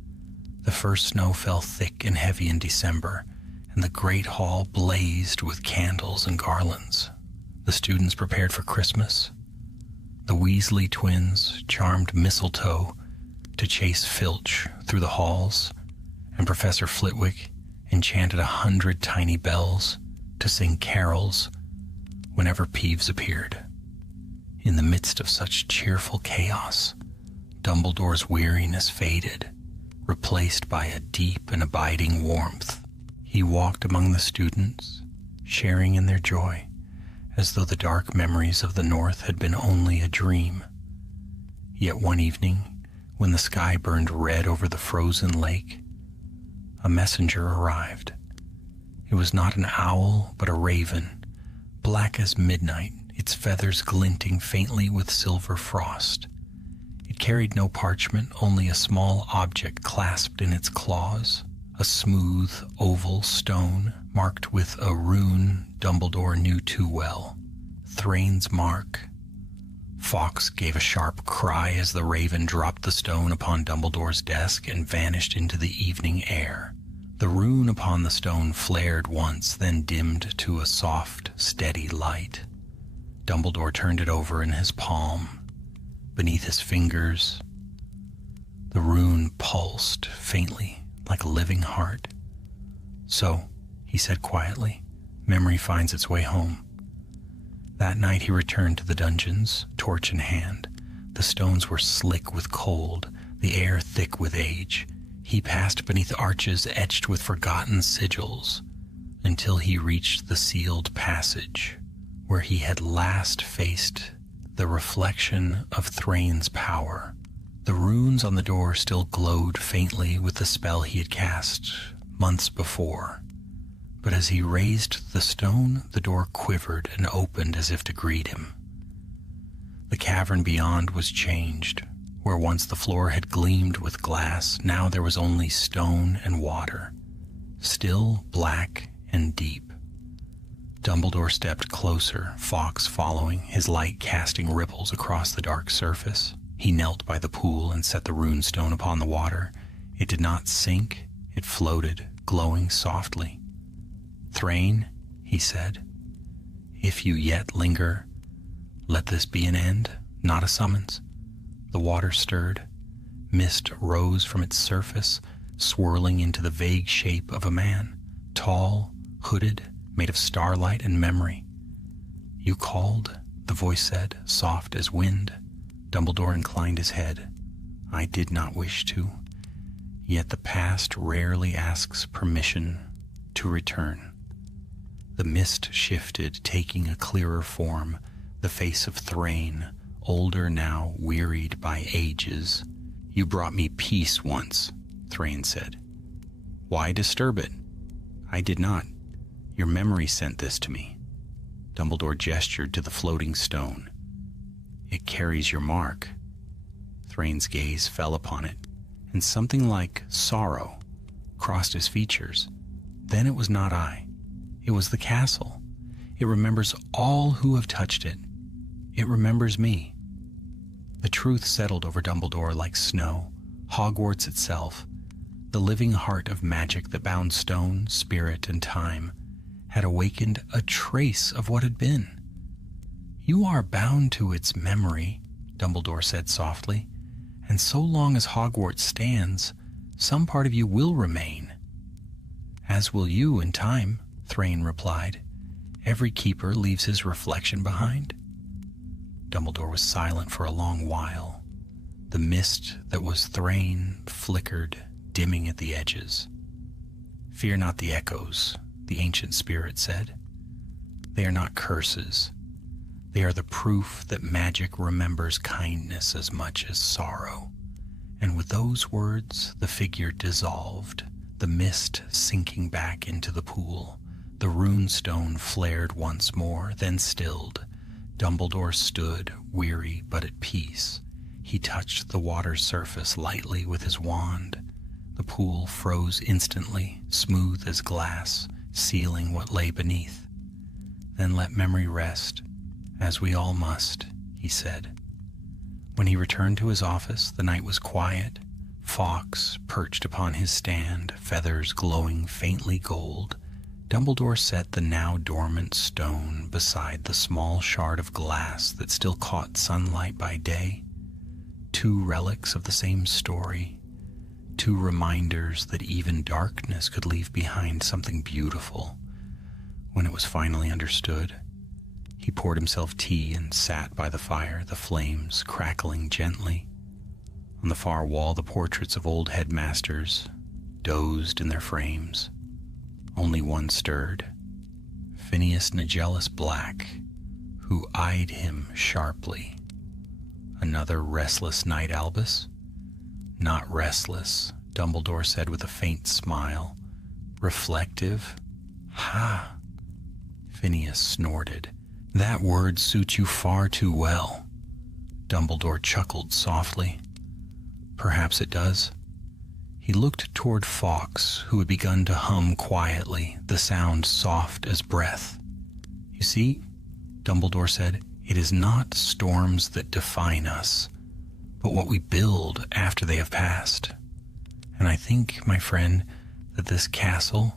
The first snow fell thick and heavy in December, and the great hall blazed with candles and garlands. The students prepared for Christmas. The Weasley twins charmed Mistletoe to chase Filch through the halls, and Professor Flitwick enchanted 100 tiny bells to sing carols whenever Peeves appeared. In the midst of such cheerful chaos, Dumbledore's weariness faded, replaced by a deep and abiding warmth. He walked among the students, sharing in their joy, as though the dark memories of the North had been only a dream. Yet one evening, when the sky burned red over the frozen lake, a messenger arrived. It was not an owl, but a raven, black as midnight, its feathers glinting faintly with silver frost. It carried no parchment, only a small object clasped in its claws, a smooth, oval stone marked with a rune Dumbledore knew too well, Thrane's mark. Fawkes gave a sharp cry as the raven dropped the stone upon Dumbledore's desk and vanished into the evening air. The rune upon the stone flared once, then dimmed to a soft, steady light. Dumbledore turned it over in his palm. beneath his fingers. The rune pulsed faintly like a living heart. "So," he said quietly, "memory finds its way home." That night he returned to the dungeons, torch in hand. The stones were slick with cold, the air thick with age. He passed beneath arches etched with forgotten sigils until he reached the sealed passage where he had last faced the reflection of Thrain's power. The runes on the door still glowed faintly with the spell he had cast months before, but as he raised the stone, the door quivered and opened as if to greet him. The cavern beyond was changed. Where once the floor had gleamed with glass, now there was only stone and water, still black and deep. Dumbledore stepped closer, Fawkes following, his light casting ripples across the dark surface. He knelt by the pool and set the runestone upon the water. It did not sink, it floated, glowing softly. "Thrain," he said, "if you yet linger, let this be an end, not a summons." The water stirred. Mist rose from its surface, swirling into the vague shape of a man, tall, hooded, made of starlight and memory. "You called," the voice said, soft as wind. Dumbledore inclined his head. "I did not wish to, yet the past rarely asks permission to return." The mist shifted, taking a clearer form, the face of Thrain, older now, wearied by ages. "You brought me peace once," Thrain said. "Why disturb it?" "I did not. Your memory sent this to me." Dumbledore gestured to the floating stone. "It carries your mark." Thrain's gaze fell upon it, and something like sorrow crossed his features. "Then it was not I. It was the castle. It remembers all who have touched it. It remembers me." The truth settled over Dumbledore like snow. Hogwarts itself, the living heart of magic that bound stone, spirit, and time, had awakened a trace of what had been. "You are bound to its memory," Dumbledore said softly, "and so long as Hogwarts stands, some part of you will remain." "As will you in time," Thrain replied. "Every keeper leaves his reflection behind." Dumbledore was silent for a long while. The mist that was Thrain flickered, dimming at the edges. "Fear not the echoes," the ancient spirit said. "They are not curses. They are the proof that magic remembers kindness as much as sorrow." And with those words, the figure dissolved, the mist sinking back into the pool. The runestone flared once more, then stilled. Dumbledore stood, weary but at peace. He touched the water's surface lightly with his wand. The pool froze instantly, smooth as glass, sealing what lay beneath. "Then let memory rest, as we all must," he said. When he returned to his office, the night was quiet. Fawkes perched upon his stand, feathers glowing faintly gold. Dumbledore set the now dormant stone beside the small shard of glass that still caught sunlight by day. Two relics of the same story, two reminders that even darkness could leave behind something beautiful. When it was finally understood, he poured himself tea and sat by the fire, the flames crackling gently. On the far wall, the portraits of old headmasters dozed in their frames. Only one stirred, Phineas Nigellus Black, who eyed him sharply. Another restless night, Albus? Not restless, Dumbledore said with a faint smile. Reflective? Ha! Phineas snorted. That word suits you far too well. Dumbledore chuckled softly. Perhaps it does. He looked toward Fawkes, who had begun to hum quietly, the sound soft as breath. You see, Dumbledore said, it is not storms that define us, but what we build after they have passed. And I think, my friend, that this castle,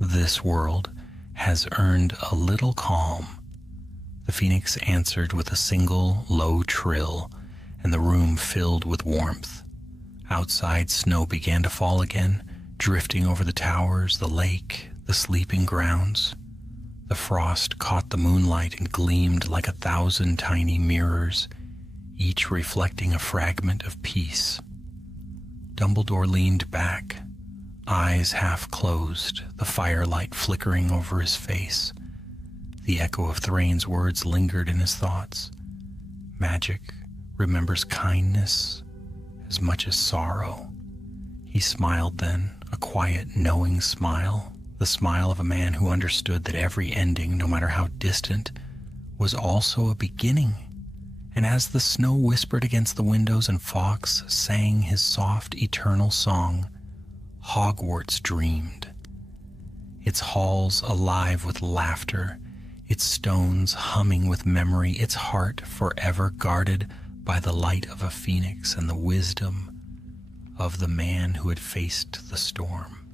this world, has earned a little calm. The phoenix answered with a single low trill, and the room filled with warmth. Outside, snow began to fall again, drifting over the towers, the lake, the sleeping grounds. The frost caught the moonlight and gleamed like 1,000 tiny mirrors, each reflecting a fragment of peace. Dumbledore leaned back, eyes half closed, the firelight flickering over his face. The echo of Thrain's words lingered in his thoughts. Magic remembers kindness as much as sorrow. He smiled then, a quiet, knowing smile, the smile of a man who understood that every ending, no matter how distant, was also a beginning. And as the snow whispered against the windows and Fawkes sang his soft, eternal song, Hogwarts dreamed, its halls alive with laughter, its stones humming with memory, its heart forever guarded by the light of a phoenix and the wisdom of the man who had faced the storm.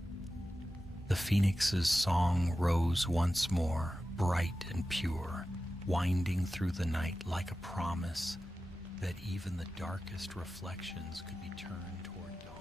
The phoenix's song rose once more, bright and pure, winding through the night like a promise that even the darkest reflections could be turned toward dawn.